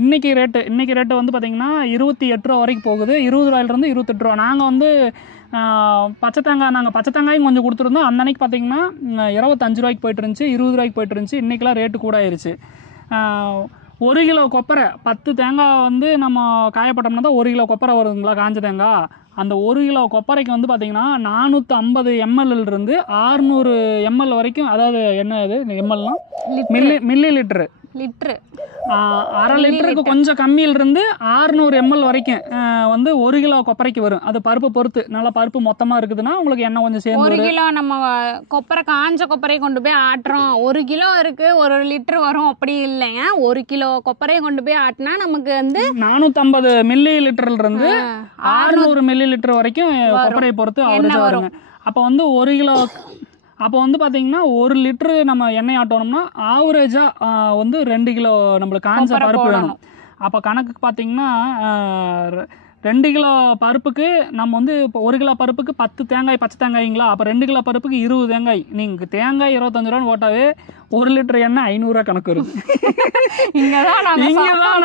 இன்றைக்கி ரேட்டு வந்து பார்த்திங்கன்னா 28 ரூபா வரைக்கும் போகுது. 20 ரூபாயிலிருந்து 28 ரூபா. நாங்கள் வந்து பச்சை தேங்காயும் கொஞ்சம் கொடுத்துருந்தோம். அந்த அன்னைக்கு பார்த்திங்கன்னா 25 ரூபாய்க்கு போய்ட்டு இருந்துச்சு, 20 ரூபாய்க்கு போய்ட்டு இருந்துச்சு. இன்றைக்கெலாம் ரேட்டு கூட ஆயிடுச்சு. 1 கிலோ கொப்பரை 10 தேங்காய் வந்து நம்ம காயப்பட்டோம்னா தான் 1 கிலோ கொப்பரை வருதுங்களா, காஞ்ச தேங்காய். அந்த 1 கிலோ கொப்பரைக்கு வந்து பார்த்தீங்கன்னா 450 ml-லிருந்து 600 ml வரைக்கும், அதாவது என்ன இது எம்எல்லாம் மில்லி லிட்டரு, அரை லிட்டருக்கு கொஞ்சம் கம்மியிலிருந்து 600 ml வரைக்கும் வந்து 1 கிலோ கொப்பரைக்கு வரும். அது பருப்பு பொறுத்து, நல்லா பருப்பு மொத்தமாக இருக்குதுன்னா உங்களுக்கு எண்ணெய் கொஞ்சம் சேர்ந்து 1 கிலோ நம்ம கொப்பரை காஞ்ச கொப்பரையை கொண்டு போய் ஆட்டுறோம், 1 கிலோ இருக்கு 1 லிட்டர் வரும் அப்படி இல்லைங்க. 1 கிலோ கொப்பரையை கொண்டு போய் ஆட்டினா நமக்கு வந்து 450 மில்லி லிட்டர்லேருந்து 600 மில்லி லிட்டர் வரைக்கும் கொப்பரையை பொறுத்து அவரேஜாக வருங்க. அப்போ வந்து 1 கிலோ, அப்போ வந்து பார்த்தீங்கன்னா 1 லிட்டரு நம்ம எண்ணெய் ஆட்டோம்னா ஆவரேஜாக வந்து 2 கிலோ நம்மளுக்கு காஞ்ச பருப்பு வேணும். அப்போ கணக்குக்கு பார்த்தீங்கன்னா 2 கிலோ பருப்புக்கு நம்ம வந்து இப்போ 1 கிலோ பருப்புக்கு 10 தேங்காய், பச்சை தேங்காய்ங்களா, அப்போ 2 கிலோ பருப்புக்கு 20 தேங்காய். நீங்கள் தேங்காய் 25 ரூபான்னு போட்டாவே 1 லிட்டர் எண்ணெய் 500 ரூபா கணக்கு வருது. இங்கே தான்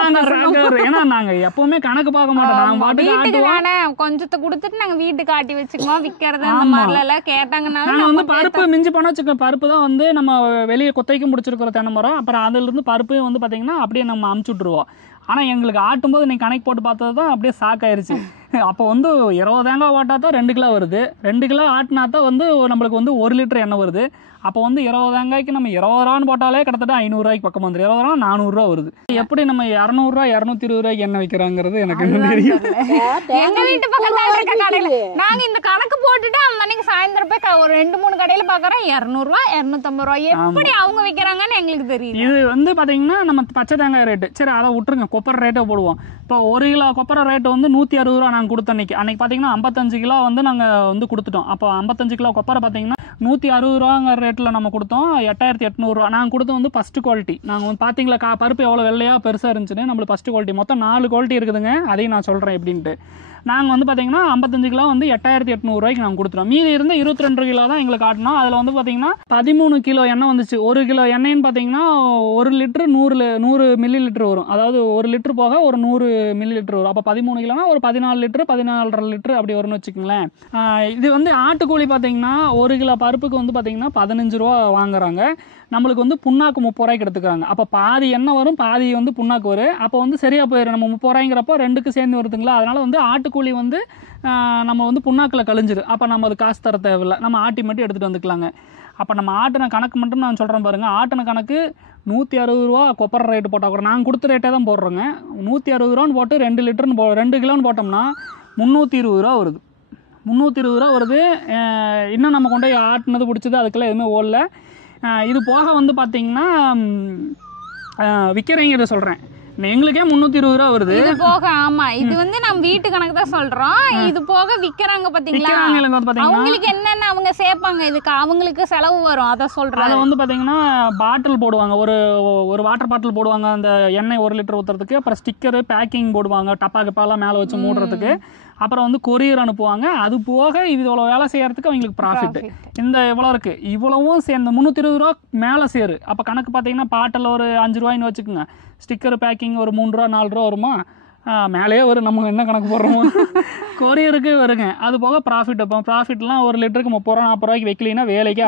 நாங்கள் ஏன்னா நாங்கள் எப்பவுமே கணக்கு பார்க்க மாட்டோம், நாங்கள் வீட்டுக்கு தானே கொஞ்சத்தை கொடுத்துட்டு நாங்கள் வீட்டுக்கு ஆட்டி வச்சுக்குவோம். விற்கிறது அந்த மாதிரிலாம் கேட்டாங்கன்னா நாங்கள் வந்து பருப்பு மிஞ்சி போனால் வச்சுக்க, பருப்பு தான் வந்து நம்ம வெளியே கொத்தைக்கும் முடிச்சிருக்கிற தென்னை மரம். அப்புறம் அதிலிருந்து பருப்பு வந்து பார்த்தீங்கன்னா அப்படியே நம்ம அமுச்சு விட்ருவோம். ஆனால் எங்களுக்கு ஆட்டும்போது நீங்கள் கணக்கு போட்டு பார்த்தது தான் அப்படியே ஷாக் ஆயிடுச்சு. அப்போ வந்து 20 தேங்காய் ஓட்டா தான் 2 கிலோ வருது, 2 கிலோ ஆட்டினா தான் வந்து நம்மளுக்கு வந்து 1 லிட்டர் எண்ணெய் வருது. அப்போ வந்து 20 தேங்காய்க்கு நம்ம 20 ரூபான்னு போட்டாலே கிட்டத்தட்ட 500 ரூபாய்க்கு பக்கம் வந்துடும். 20 ரூபா 400 ரூபா வருது. எப்படி நம்ம 200 ரூபா 220 ரூபாய்க்கு எண்ணெய் வைக்கிறாங்கிறது எனக்கு இன்னும் தெரியும். எங்க வீட்டு பக்கத்துல இருக்க கடையில நாங்க இந்த கணக்கு போட்டுட்டு அந்த அன்னைக்கு சாயந்தரம் போய் ஒரு 2-3 கடையில பாக்குறோம் 200 ரூபா 250 ரூபாய் எப்படி அவங்க விற்கிறாங்கன்னு எங்களுக்கு தெரியும். இது வந்து பாத்தீங்கன்னா நம்ம பச்சை தேங்காய் ரேட்டு, சரி அதை விட்டுருங்க, கொப்பரை ரேட்டை போடுவோம். இப்போ 1 கிலோ கொப்பரை ரேட்டு வந்து 160 ரூபா நாங்கள் கொடுத்த அன்னைக்கு பார்த்தீங்கன்னா 55 கிலோ வந்து நாங்கள் வந்து கொடுத்துட்டோம். அப்போ 55 கிலோ கொப்பரை பார்த்தீங்கன்னா 160 ரூபாங்கிற ரேட்டில் நம்ம கொடுத்தோம். 8800 ரூபா நாங்கள் கொடுத்து வந்து ஃபஸ்ட்டு குவாலிட்டி. நாங்கள் வந்து பார்த்தீங்களா பருப்பு எவ்வளோ வெள்ளையாக பெருசாக இருந்துச்சுன்னு. நம்மளுக்கு ஃபஸ்ட்டு குவாலிட்டி மொத்தம் 4 குவாலிட்டி இருக்குதுங்க, அதையும் நான் சொல்கிறேன் எப்படின்ட்டு. நாங்கள் வந்து பார்த்தீங்கன்னா 55 கிலோ வந்து 8800 ரூபாய்க்கு நாங்கள் கொடுத்துட்டோம். மீதி இருந்து 22 கிலோ தான் எங்களுக்கு காட்டினோம். அதில் வந்து பார்த்தீங்கன்னா 13 கிலோ எண்ணெய் வந்துச்சு. 1 கிலோ எண்ணெய்ன்னு பார்த்தீங்கன்னா 1 லிட்டரு 100 மில்லி லிட்டர் வரும். அதாவது 1 லிட்டர் போக ஒரு 100 மில்லி லிட்டர் வரும். அப்போ 13 கிலோனா ஒரு 14 லிட்டரு 14.5 லிட்டரு அப்படி வரும்னு வச்சுக்கோங்களேன். இது வந்து ஆட்டுக்கூலி பார்த்தீங்கன்னா 1 கிலோ பருப்புக்கு வந்து பார்த்தீங்கன்னா 15 ரூபா வாங்குறாங்க. நம்மளுக்கு வந்து புண்ணாக்கு 30 ரூபாய்க்கு எடுத்துக்கிறாங்க. அப்போ பாதி எண்ணெய் வரும், பாதி வந்து புண்ணாக்கு வரும். அப்போ வந்து சரியாக போயிடும். நம்ம 30 ரூபாய்ங்கிறப்போ 2க்கு சேர்ந்து வருதுங்களா. அதனால் வந்து ஆட்டுக்கூலி வந்து நம்ம வந்து புண்ணாக்கில் கழிஞ்சிடும். அப்போ நம்ம அது காசு தர தேவையில்லை, நம்ம ஆட்டி மட்டும் எடுத்துகிட்டு வந்துக்கலாங்க. அப்போ நம்ம ஆட்டின கணக்கு மட்டும் நான் சொல்கிறேன் பாருங்கள். ஆட்டின கணக்கு 160 ரூபா கொப்பரை ரேட்டு போட்டால் கூட நாங்கள் கொடுத்த ரேட்டே தான் போடுறோங்க. 160 ரூபான்னு போட்டு 2 லிட்டர்னு 2 கிலோன்னு போட்டோம்னா 320 ரூபா வருது. 320 ரூபா வருது. இன்னும் நம்ம கொண்டு போய் ஆட்டினது பிடிச்சது அதுக்கெல்லாம் எதுவுமே ஓடல. இது போக வந்து பார்த்தீங்கன்னா விற்கிறீங்கிறத சொல்கிறேன், எங்களுக்கே 320 ரூபா வருது. இது போக ஆமா, இது வந்து நம்ம வீட்டு கணக்கு தான் சொல்றோம். இது போக விக்கிறாங்க பாத்தீங்களா, அவங்களுக்கு என்னென்ன அவங்க சேர்ப்பாங்க, இதுக்கு அவங்களுக்கு செலவு வரும், அதை சொல்றேன். அதை வந்து பாத்தீங்கன்னா பாட்டில் போடுவாங்க, ஒரு வாட்டர் பாட்டில் போடுவாங்க அந்த எண்ணெய் 1 லிட்டர் ஊற்றுறதுக்கு. அப்புறம் ஸ்டிக்கரு பேக்கிங் போடுவாங்க, டப்பா கப்பாலாம் மேலே வச்சு மூடுறதுக்கு. அப்புறம் வந்து கொரியர் அனுப்புவாங்க. அது போக இது இவ்வளோ வேலை செய்யறதுக்கு அவங்களுக்கு ப்ராஃபிட் இந்த இவ்வளோ இருக்குது. இவ்வளவும் சேர்ந்து 320 ரூபா மேலே சேரு. அப்போ கணக்கு பார்த்தீங்கன்னா பாட்டில் ஒரு 5 ரூபாய்ன்னு வச்சுக்கோங்க. ஸ்டிக்கர் பேக்கிங் ஒரு 3 ரூபா 4 ரூபா வருமா, மேலேயே வரும். நம்ம என்ன கணக்கு போடுறோம், கொரியருக்கு வருங்க. அது போக ப்ராஃபிட். இப்போ ப்ராஃபிட்லாம் 1 லிட்டருக்கு 30 ரூபா 40 ரூபாய்க்கு வைக்கலீங்கன்னா வேலைக்கே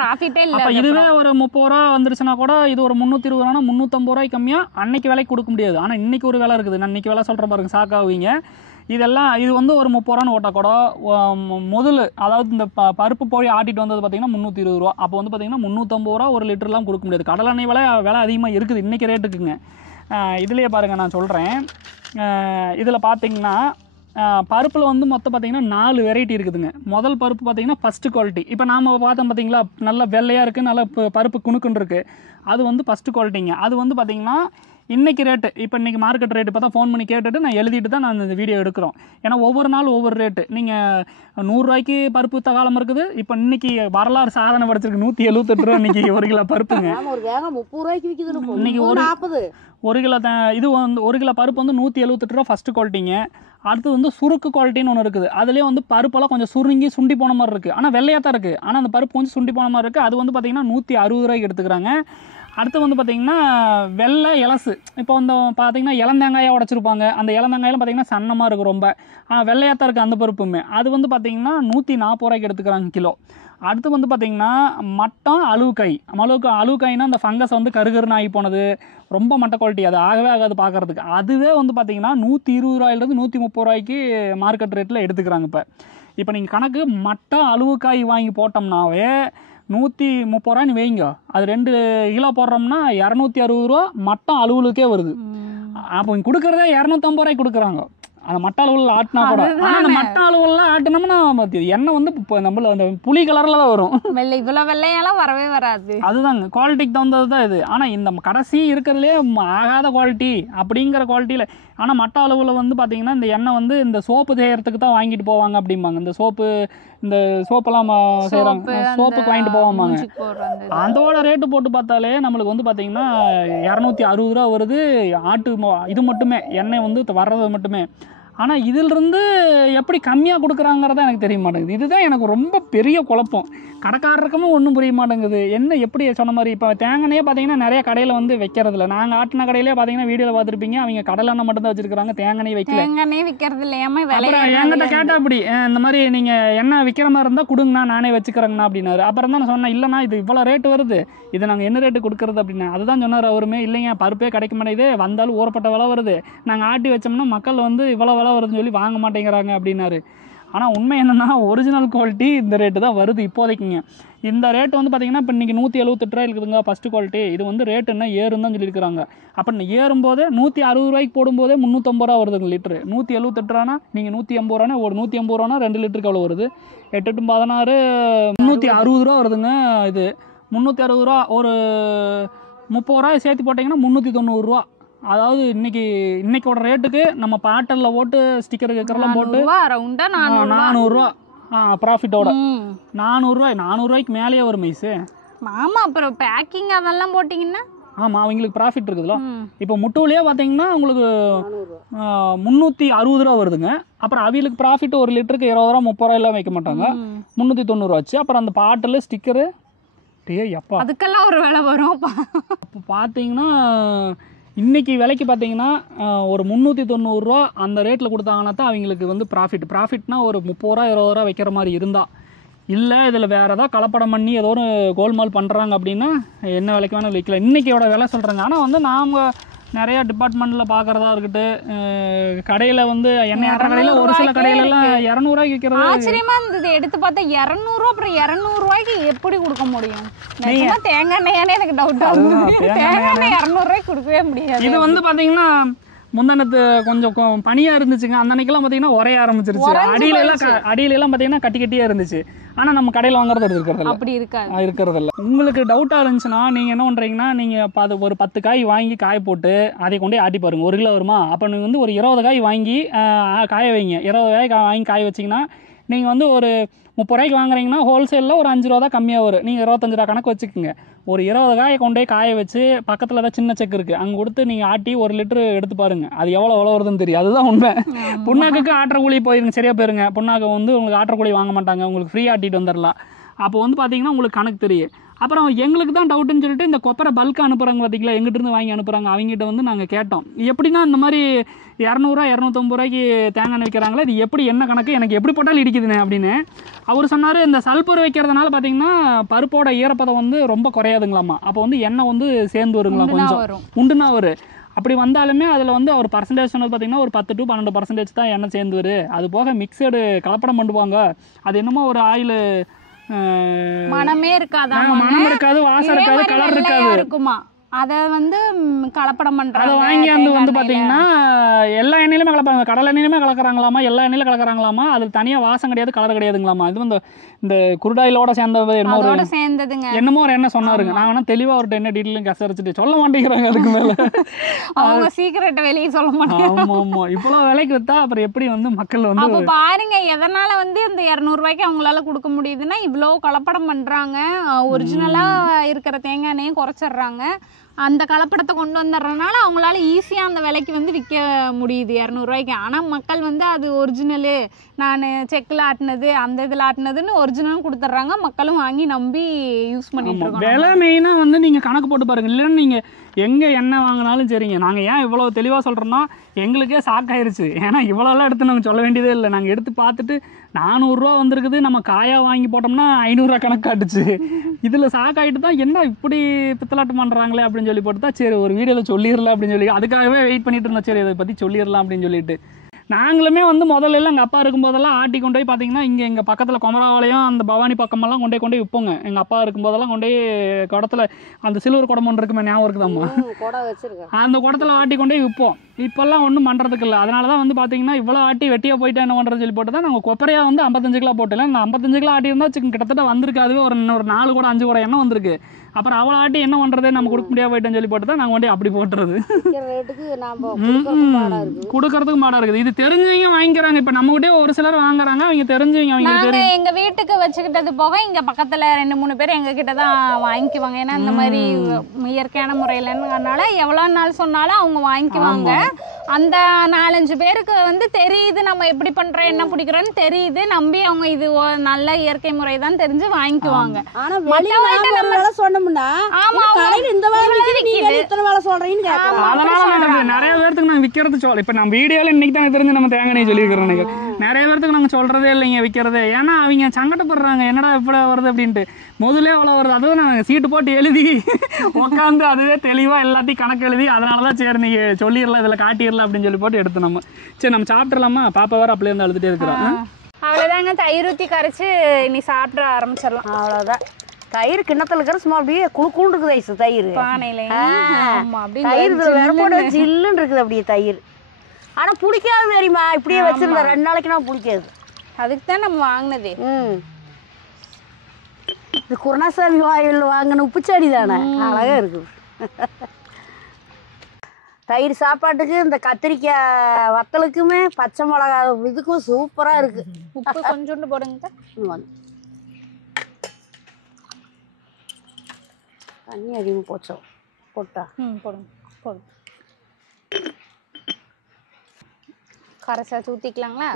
ப்ராஃபிட்டே இல்லை. அப்போ இதுவே ஒரு 30 ரூபா வந்துருச்சுன்னா கூட இது ஒரு 320 ரூபானா 350 ரூபாய்க்கு கம்மியாக அன்னைக்கு விலைக்கு கொடுக்க முடியாது. ஆனால் இன்னைக்கு ஒரு விலை இருக்குது. நான் இன்னைக்கு விலை சொல்கிறேன் பாருங்க, ஷாக்காகுவீங்க. இதெல்லாம் இது வந்து ஒரு 30 ரூபான்னு ஓட்டால் கூட முதல், அதாவது இந்த பருப்பு போய் ஆட்டிட்டு வந்தது பார்த்தீங்கன்னா 320 ரூபா. அப்போ வந்து பார்த்தீங்கன்னா 350 ரூபா 1 லிட்டர்லாம் கொடுக்க முடியாது. கடலெண்ணெய் விலை அதிகமாக இருக்குது இன்றைக்கி ரேட்டுக்குங்க. இதுலேயே பாருங்கள் நான் சொல்கிறேன். இதில் பார்த்தீங்கன்னா பருப்பில் வந்து மொத்தம் பார்த்தீங்கன்னா 4 வெரைட்டி இருக்குதுங்க. முதல் பருப்பு பார்த்தீங்கன்னா ஃபஸ்ட்டு குவாலிட்டி. இப்போ நாம் பார்த்தோம் பார்த்தீங்களா, நல்லா வெள்ளையாக இருக்குது, நல்லா பருப்பு குணுக்குன்னு இருக்குது. அது வந்து ஃபஸ்ட்டு குவாலிட்டிங்க. அது வந்து பார்த்தீங்கன்னா இன்றைக்கி ரேட்டு, இப்போ இன்றைக்கி மார்க்கெட் ரேட்டு இப்போ தான் ஃபோன் பண்ணி கேட்டுட்டு நான் எழுதிட்டு தான் நான் இந்த வீடியோ எடுக்கிறோம். ஏன்னா ஒவ்வொரு நாள் ஒவ்வொரு ரேட்டு. நீங்கள் 100 ரூபாய்க்கு பருப்பு தகாலம் இருக்குது. இப்போ இன்றைக்கி வரலாறு சாதனை படைச்சிருக்கு 178 ரூபா இன்றைக்கி 1 கிலோ பருப்புங்க. இன்றைக்கி 1 கிலோ இது வந்து 1 கிலோ பருப்பு வந்து 178 ரூபா ஃபஸ்ட்டு குவாலிட்டிங்க. அடுத்து வந்து சுருக்கு குவாலிட்டின்னு ஒன்று இருக்குது. அதுலேயே வந்து பருப்பெல்லாம் கொஞ்சம் சுருங்கி போன மாதிரி இருக்குது. ஆனால் வெள்ளையாக தான் இருக்குது. ஆனால் அந்த பருப்பு கொஞ்சம் சுண்டி போன மாதிரி இருக்குது. அது வந்து பார்த்திங்கன்னா 160 ரூபாய்க்கு எடுத்துக்கிறாங்க. அடுத்து வந்து பார்த்திங்கன்னா வெள்ளை இலசு. இப்போ வந்து பார்த்திங்கன்னா இளந்தேங்காயாக உடச்சிருப்பாங்க. அந்த இளந்தேங்காயெல்லாம் பார்த்திங்கன்னா சன்னமாக இருக்குது, ரொம்ப வெள்ளையாக தான் இருக்குது அந்த பருப்புமே. அது வந்து பார்த்திங்கன்னா 140 ரூபாய்க்கு எடுத்துக்கிறாங்க கிலோ. அடுத்து வந்து பார்த்திங்கன்னா மட்டம் அழுவுக்காய். அழுவுக்காய்னா அந்த ஃபங்கஸ் வந்து கருகருன்னு ஆகி போனது, ரொம்ப மட்ட குவாலிட்டி, அது ஆகவே ஆகாது பார்க்குறதுக்கு. அதுவே வந்து பார்த்திங்கன்னா 120 ரூபாயிலிருந்து 130 ரூபாய்க்கு மார்க்கெட் ரேட்டில் எடுத்துக்கிறாங்க. இப்போ நீங்கள் கணக்கு மட்டம் அழுவுக்காய் வாங்கி போட்டோம்னாவே 130 ரூபான்னு வைங்க, அது 2 கிலோ போடுறோம்னா 260 ரூபா மட்டம் அலுவலுக்கே வருது. அப்போ இங்கே கொடுக்குறதே 250 ரூபாய்க்கு கொடுக்குறாங்க அந்த மட்ட அளவில் ஆட்டினா கூட. ஆனால் அந்த மட்ட அளவுலாம் ஆட்டினோம்னா எண்ணெய் வந்து இப்போ நம்மள அந்த புளி கலரில் தான் வரும், இவ்வளோ வெள்ளையெல்லாம் வரவே வராது. அதுதாங்க குவாலிட்டிக்கு தகுந்தது தான் இது. ஆனால் இந்த கடைசி இருக்கிறதுலே ஆகாத குவாலிட்டி அப்படிங்கிற குவாலிட்டியில். ஆனால் மட்ட அளவில் வந்து பார்த்திங்கன்னா இந்த எண்ணெய் வந்து இந்த சோப்பு செய்யறதுக்கு தான் வாங்கிட்டு போவாங்க அப்படிம்பாங்க. இந்த சோப்பெல்லாம் செய்கிறாங்க, சோப்புக்கு வாங்கிட்டு போவாங்க. அதோட ரேட்டு போட்டு பார்த்தாலே நம்மளுக்கு வந்து பார்த்திங்கன்னா 260 ரூபா வருது இது மட்டுமே, எண்ணெய் வந்து வர்றது மட்டுமே. ஆனால் இதிலிருந்து எப்படி கம்மியாக கொடுக்குறாங்கிறத எனக்கு தெரிய மாட்டேங்குது. இதுதான் எனக்கு ரொம்ப பெரிய குழப்பம். கடைக்காரருக்குமே ஒன்றும் புரிய மாட்டேங்குது. என்ன எப்படி சொன்ன மாதிரி இப்போ தேங்காயே பார்த்தீங்கன்னா நிறைய கடையில் வந்து வைக்கிறதில்ல. நாங்கள் ஆட்டின கடையிலே பார்த்தீங்கன்னா வீடியோவில் பார்த்துருப்பீங்க, அவங்க கடலெண்ணெய் மட்டும் தான் வச்சுருக்காங்க, தேங்காய் வைக்கல. தேங்காய் விற்கிறது இல்லையாம அப்புறம் என்கிட்ட கேட்டால் அப்படி இந்த மாதிரி நீங்கள் எண்ணெய் விற்கிற மாதிரி இருந்தால் கொடுங்கண்ணா, நானே வச்சுக்கிறேங்கண்ணா அப்படின்னாரு. அப்புறம் தான் நான் சொன்னேன், இல்லைண்ணா இது இவ்வளோ ரேட்டு வருது, இதை நாங்கள் என்ன ரேட்டு கொடுக்குறது அப்படின்னா. அதுதான் சொன்னார் அவருமே, இல்லைங்க பருப்பே கிடைக்க மாட்டேங்குது, வந்தாலும் ஊறப்பட்ட விலை வருது, நாங்கள் ஆட்டி வச்சோம்னா மக்கள் வந்து இவ்வளோ விலை வருதுன்னு சொல்லி வாங்க மாட்டேங்கிறாங்க அப்படின்னாரு. ஆனால் உண்மை என்னென்னா ஒரிஜினல் குவாலிட்டி இந்த ரேட்டு தான் வருது இப்போதைக்குங்க. இந்த ரேட்டு வந்து பார்த்திங்கன்னா இப்போ இன்றைக்கி 178 ரூபா இருக்குதுங்க ஃபஸ்ட்டு குவாலிட்டி. இது வந்து ரேட்டு என்ன ஏறுன்னு தான் சொல்லியிருக்கிறாங்க. அப்போ ஏறும்போதே 160 ரூபாய்க்கு போடும்போதே 350 ரூபா வருதுங்க லிட்ரு. 178 ரூபானா நீங்கள் 180 ரூபானா ஒரு 180 ரூபானா 2 லிட்டருக்கு எவ்வளோ வருது? 8 × 16 360 ரூபா வருதுங்க. இது 360 ரூபா, ஒரு 30 ரூபாய் சேர்த்து போட்டிங்கன்னா 390 ரூபா. அதாவது இன்னைக்கோட ரேட்டுக்கு நம்ம பாட்டலில் போட்டு ஸ்டிக்கர் கேட்கறலாம் போட்டு 400 ரூபா ப்ராஃபிட்டோட. 400 ரூபாய்க்கு மேலேயே வரும் மைஸு. ஆமாம், அப்புறம் பேக்கிங் அதெல்லாம் போட்டிங்கன்னா ஆமாம் அவங்களுக்கு ப்ராஃபிட் இருக்குதுல்ல. இப்போ முட்டுவிலேயே பார்த்தீங்கன்னா உங்களுக்கு 360 ரூபா வருதுங்க. அப்புறம் அவங்களுக்கு ப்ராஃபிட் ஒரு லிட்டருக்கு 20 ரூபா 30 ரூபா எல்லாம் வைக்க மாட்டாங்க, 390 ஆச்சு. அப்புறம் அந்த பாட்டில் ஸ்டிக்கரு எப்பா அதுக்கெல்லாம் ஒரு விலை வரும். அப்போ பார்த்தீங்கன்னா இன்றைக்கி விலைக்கு பார்த்தீங்கன்னா ஒரு 390 ரூபா அந்த ரேட்டில் கொடுத்தாங்கன்னா தான் அவங்களுக்கு வந்து ப்ராஃபிட்னா ஒரு 30 ரூபா 20 ரூபா வைக்கிற மாதிரி இருந்தால். இல்லை இதில் வேறு ஏதாவது கலப்படம் பண்ணி ஏதோ ஒரு கோல்மால் பண்ணுறாங்க அப்படின்னா என்ன விலைக்கு வேணாலும் விற்கல. இன்றைக்கியோட விலை சொல்கிறாங்க. ஆனால் வந்து நாம் நிறையா டிபார்ட்மெண்ட்டில் பார்க்குறதா இருக்கட்டும், கடையில் வந்து எண்ணெய் ஆட்டுற கடையில் ஒரு சில கடையிலலாம் 200 ரூபாய்க்கு விற்கிறது ஆச்சரியமா இருந்தது. எடுத்து பார்த்தா 200 ரூபா, அப்புறம் 200 ரூபாய்க்கு எப்படி கொடுக்க முடியும்? தேங்காய் எண்ணெயானே எனக்கு டவுட் ஆகுது. தேங்காய் எண்ணெய் 200 ரூபாய்க்கு கொடுக்கவே முடியாது. இது வந்து பார்த்தீங்கன்னா முந்தானத்து கொஞ்சம் பனியாக இருந்துச்சுங்க, அந்த அன்னைக்கெல்லாம் பார்த்தீங்கன்னா உரைய ஆரம்பிச்சிருச்சு. அடியிலெல்லாம் பார்த்தீங்கன்னா கட்டியாக இருந்துச்சு. ஆனால் நம்ம கடையில் வாங்குறது இருக்கிறதில்ல, அப்படி இருக்கிறதில்ல. உங்களுக்கு டவுட்டாக இருந்துச்சுன்னா நீங்கள் என்ன பண்ணுறீங்கன்னா, நீங்கள் ஒரு 10 காய் வாங்கி காய போட்டு அதை கொண்டே ஆட்டி பாருங்கள். 1 கிலோ வருமா? அப்போ நீங்கள் வந்து ஒரு 20 காய் வாங்கி காய வைங்க. 20 காய் வாங்கி காய வச்சிங்கன்னா நீங்கள் வந்து ஒரு 30 ரூபாய்க்கு வாங்குறீங்கன்னா ஹோல்சேலில் ஒரு 5 ரூபா தான் கம்மியாக வரும். நீங்கள் 25 ரூபா கணக்கு வச்சுக்கோங்க. ஒரு 20 காயை கொண்டே காய வச்சு பக்கத்தில் தான் சின்ன செக்கு இருக்குது, அங்கே கொடுத்து நீங்கள் ஆட்டி 1 லிட்டரு எடுத்து பாருங்கள், அது எவ்வளோ வருதுன்னு தெரியும். அதுதான் உண்மை. புண்ணாக்குக்கு ஆட்டுற கூலி போயிருங்க, சரியாக போயிருங்க. புண்ணாக்கு வந்து உங்களுக்கு ஆட்டுற கூலி வாங்க மாட்டாங்க, உங்களுக்கு ஃப்ரீ ஆட்டிட்டு வந்துடலாம். அப்போ வந்து பார்த்தீங்கன்னா உங்களுக்கு கணக்கு தெரியும். அப்புறம் எங்களுக்கு தான் டவுட்டுன்னு சொல்லிட்டு இந்த கொப்பரை பல்காக அனுப்புகிறாங்க பார்த்தீங்களா, எங்கிட்டிருந்து வாங்கி அனுப்புகிறாங்க. அவங்ககிட்ட வந்து நாங்கள் கேட்டோம், எப்படின்னா இந்த மாதிரி 200 250 ரூபாய்க்கு தேங்காய் விற்கிறாங்களே, இது எப்படி என்ன கணக்கு, எனக்கு எப்படி போட்டாலும் இடிக்குதுண்ணே அப்படின்னு. அவர் சொன்னார், இந்த சல்பர் வைக்கிறதுனால பார்த்தீங்கன்னா பருப்போட ஈரப்பதம் வந்து ரொம்ப குறையாதுங்களாமா. அப்போ வந்து எண்ணெய் வந்து சேர்ந்து வருங்களாம், கொஞ்சம் உண்டுனா வரும். அப்படி வந்தாலுமே அதில் வந்து அவர் பர்சன்டேஜ் சொன்னது பார்த்தீங்கன்னா ஒரு 10 to 12% தான் எண்ணெய் சேர்ந்து வரும். அது போக மிக்சடு கலப்படம் பண்ணுவாங்க. அது என்னமோ ஒரு ஆயில் மனமே இருக்காது, வாசம் இருக்காது, கலர் இருக்காது. அதை வந்து கலப்படம் பண்ணுறாங்க. அதை வாங்கி வந்து பார்த்தீங்கன்னா எல்லா எண்ணெயிலுமே கலப்பாங்க, கடலை எண்ணெயிலுமே கலக்குறாங்களாமா, எல்லா எண்ணெயிலும் கலக்குறாங்களாமா. அது தனியாக வாசம் கிடையாது, கலர் கிடையாதுங்களாமா. இது வந்து இந்த குருடாயிலோட சேர்ந்தது என்னமோ ஒரு எண்ணெய் சொன்னாருங்க. நான் வேணா தெளிவாக ஒரு என்ன டீட்டெயிலும் கசரிச்சுட்டு சொல்ல மாட்டேங்கிறாங்க. அதுக்கு மேலே அவங்க சீக்கிரட்டை வெளியே சொல்ல மாட்டாங்க. ஆமாம் ஆமாம், இவ்வளோ விலைக்கு விற்றா அப்புறம் எப்படி வந்து மக்கள் வந்து அப்போ பாருங்க எதனால் வந்து இந்த 200 ரூபாய்க்கு அவங்களால கொடுக்க முடியுதுன்னா இவ்வளோ கலப்படம் பண்ணுறாங்க. ஒரிஜினலாக இருக்கிற தேங்காய் எண்ணெயும் குறைச்சிட்றாங்க. அந்த கலப்படத்தை கொண்டு வந்துடுறதுனால அவங்களால ஈஸியாக அந்த விலைக்கு வந்து விற்க முடியுது 200 ரூபாய்க்கு. ஆனால் மக்கள் வந்து அது ஒரிஜினலு, நான் செக்கில் ஆட்டினது அந்த இதில் ஆட்டினதுன்னு ஒரிஜினலும் கொடுத்துட்றாங்க. மக்களும் வாங்கி நம்பி யூஸ் பண்ணிட்டு இருக்காங்க. விலை மெயினாக வந்து நீங்கள் கணக்கு போட்டு பாருங்கள். இல்லைன்னா நீங்கள் எங்கே என்ன வாங்கினாலும் சரிங்க. நாங்கள் ஏன் இவ்வளோ தெளிவாக சொல்கிறோன்னா எங்களுக்கே ஷாக்காயிருச்சு. ஏன்னா இவ்வளோலாம் எடுத்து நாங்கள் சொல்ல வேண்டியதே இல்லை. நாங்கள் எடுத்து பார்த்துட்டு 400 ரூபா வந்திருக்குது, நம்ம காயாக வாங்கி போட்டோம்னா 500 ரூபா கணக்கு காட்டுச்சு. இதில் ஷாக்காயிட்டு தான் என்ன இப்படி பித்தலாட்டம் பண்ணுறாங்களே அப்படின்னு சொல்லி போட்டு தான் சரி ஒரு வீடியோவில் சொல்லிடலாம் அப்படின்னு சொல்லி அதுக்காகவே வெயிட் பண்ணிட்டு இருந்தோம். சரி இதை பற்றி சொல்லிடலாம் அப்படின்னு சொல்லிட்டு நாங்களுமே வந்து முதல்ல எல்லாம் எங்கள் அப்பா இருக்கும்போதெல்லாம் ஆட்டி கொண்டு போய் பார்த்தீங்கன்னா இங்கே எங்கள் பக்கத்தில் குமராவளையும் அந்த பவானி பக்கமெல்லாம் கொண்டு போய் விற்போங்க. எங்கள் அப்பா இருக்கும்போதெல்லாம் கொண்டு போய் குடத்துல அந்த சில்வர் குடம் ஒன்று இருக்குமே, ஞாபகம் இருக்குதாம்மா, அந்த குடத்துல ஆட்டி கொண்டு போய் விற்போம். இப்போல்லாம் ஒன்றும் பண்ணுறதுக்கு இல்லை. அதனால தான் வந்து பார்த்தீங்கன்னா இவ்வளோ ஆட்டி வெட்டியாக போயிட்டு என்ன பண்ணுறது சொல்லி போட்டு தான் நாங்கள் கொப்பரையாக வந்து 55 கிலோ போட்டல. இந்த 55 கிலோ ஆட்டி இருந்தால் கிட்டத்தட்ட வந்திருக்காது ஒரு 4 கூட 5 கூட எண்ணெய் வந்திருக்கு. அப்புறம் அவ்வளோ ஆட்டி என்ன பண்ணுறது, நம்ம கொடுக்க முடியாது போயிட்டேன்னு சொல்லி போட்டு தான் நாங்கள் கொண்டு அப்படி போட்டுறது. கொடுக்கறதுக்கு மாடா இருக்குது. இது தெரிஞ்சவங்க வாங்கிக்கிறாங்க. இப்போ நம்ம கிட்டே ஒரு சிலர் வாங்குறாங்க, அவங்க தெரிஞ்சவங்க. அவங்க எங்க வீட்டுக்கு வச்சுக்கிட்டது போக இங்க பக்கத்துல 2-3 பேர் எங்க கிட்ட தான் வாங்கிக்குவாங்க. ஏன்னா இந்த மாதிரி இயற்கையான முறையிலன்றனால எவ்வளவு நாள் சொன்னாலும் அவங்க வாங்கிக்குவாங்க. அந்த 4-5 பேருக்கு வந்து தெரியுது நம்ம எப்படி பண்றோம் என்ன பிடிக்கிறோன்னு தெரியுது, நம்பி அவங்க இது நல்ல இயற்கை முறை தான் தெரிஞ்சு வாங்கிக்குவாங்க. நிறைய பேருக்கு நாங்க விக்கிறது இப்ப நம்ம வீடியோல இன்னைக்கு தான் தெரிஞ்சு நம்ம தேங்காய் சொல்லியிருக்கிறோம். நிறைய பேருக்கு நாங்க சொல்றதே இல்லைங்க விற்கிறதே. ஏன்னா அவங்க சங்கடப்படுறாங்க, என்னடா இப்படி வருது அப்படின்ட்டு. முதலே அவ்வளோ வருது. அதுவும் நாங்கள் சீட்டு போட்டு எழுதி உட்காந்து அதுவே தெளிவாக எல்லாத்தையும் கணக்கு எழுதி அதனாலதான் சரி நீங்க சொல்லிடலாம் இதில் காட்டிடலாம் அப்படின்னு சொல்லி போட்டு எடுத்து நம்ம சரி நம்ம சாப்பிட்றலாமா. பாப்பா வேற அப்படியே வந்து அழுதுட்டே இருக்கிறோம். அவ்வளோதாங்க, தயிர் ஊற்றி கரைச்சி நீ சாப்பிட ஆரம்பிச்சிடலாம். அவ்வளோதான். தயிர் கிண்ணத்துல இருக்கிற சும்மா அப்படியே குழு இருக்குது ஐஸ் தயிர் பானையில. தயிர் வேற ஜில்லுன்னு இருக்குது அப்படியே தயிர். ஆனா பிடிக்காது தெரியுமா, இப்படியே வச்சிருந்தேன் 2 நாளைக்கு நான் பிடிக்காது. அதுக்கு தான் நம்ம வாங்கினதே. இது குருணாசாமி வாயில் வாங்கின உப்புச்சாடி தானே, அழகா இருக்குது. தயிர் சாப்பாட்டுக்கு இந்த கத்திரிக்காய் வத்தலுக்குமே பச்சை மிளகா இதுக்கும் சூப்பரா இருக்கு. உப்பு கொஞ்சோண்டு போடுங்க. தண்ணி அதிகமாக போச்சோம் போட்டா போடுங்க போதும். கரைசா ஊற்றிக்கலாங்களா?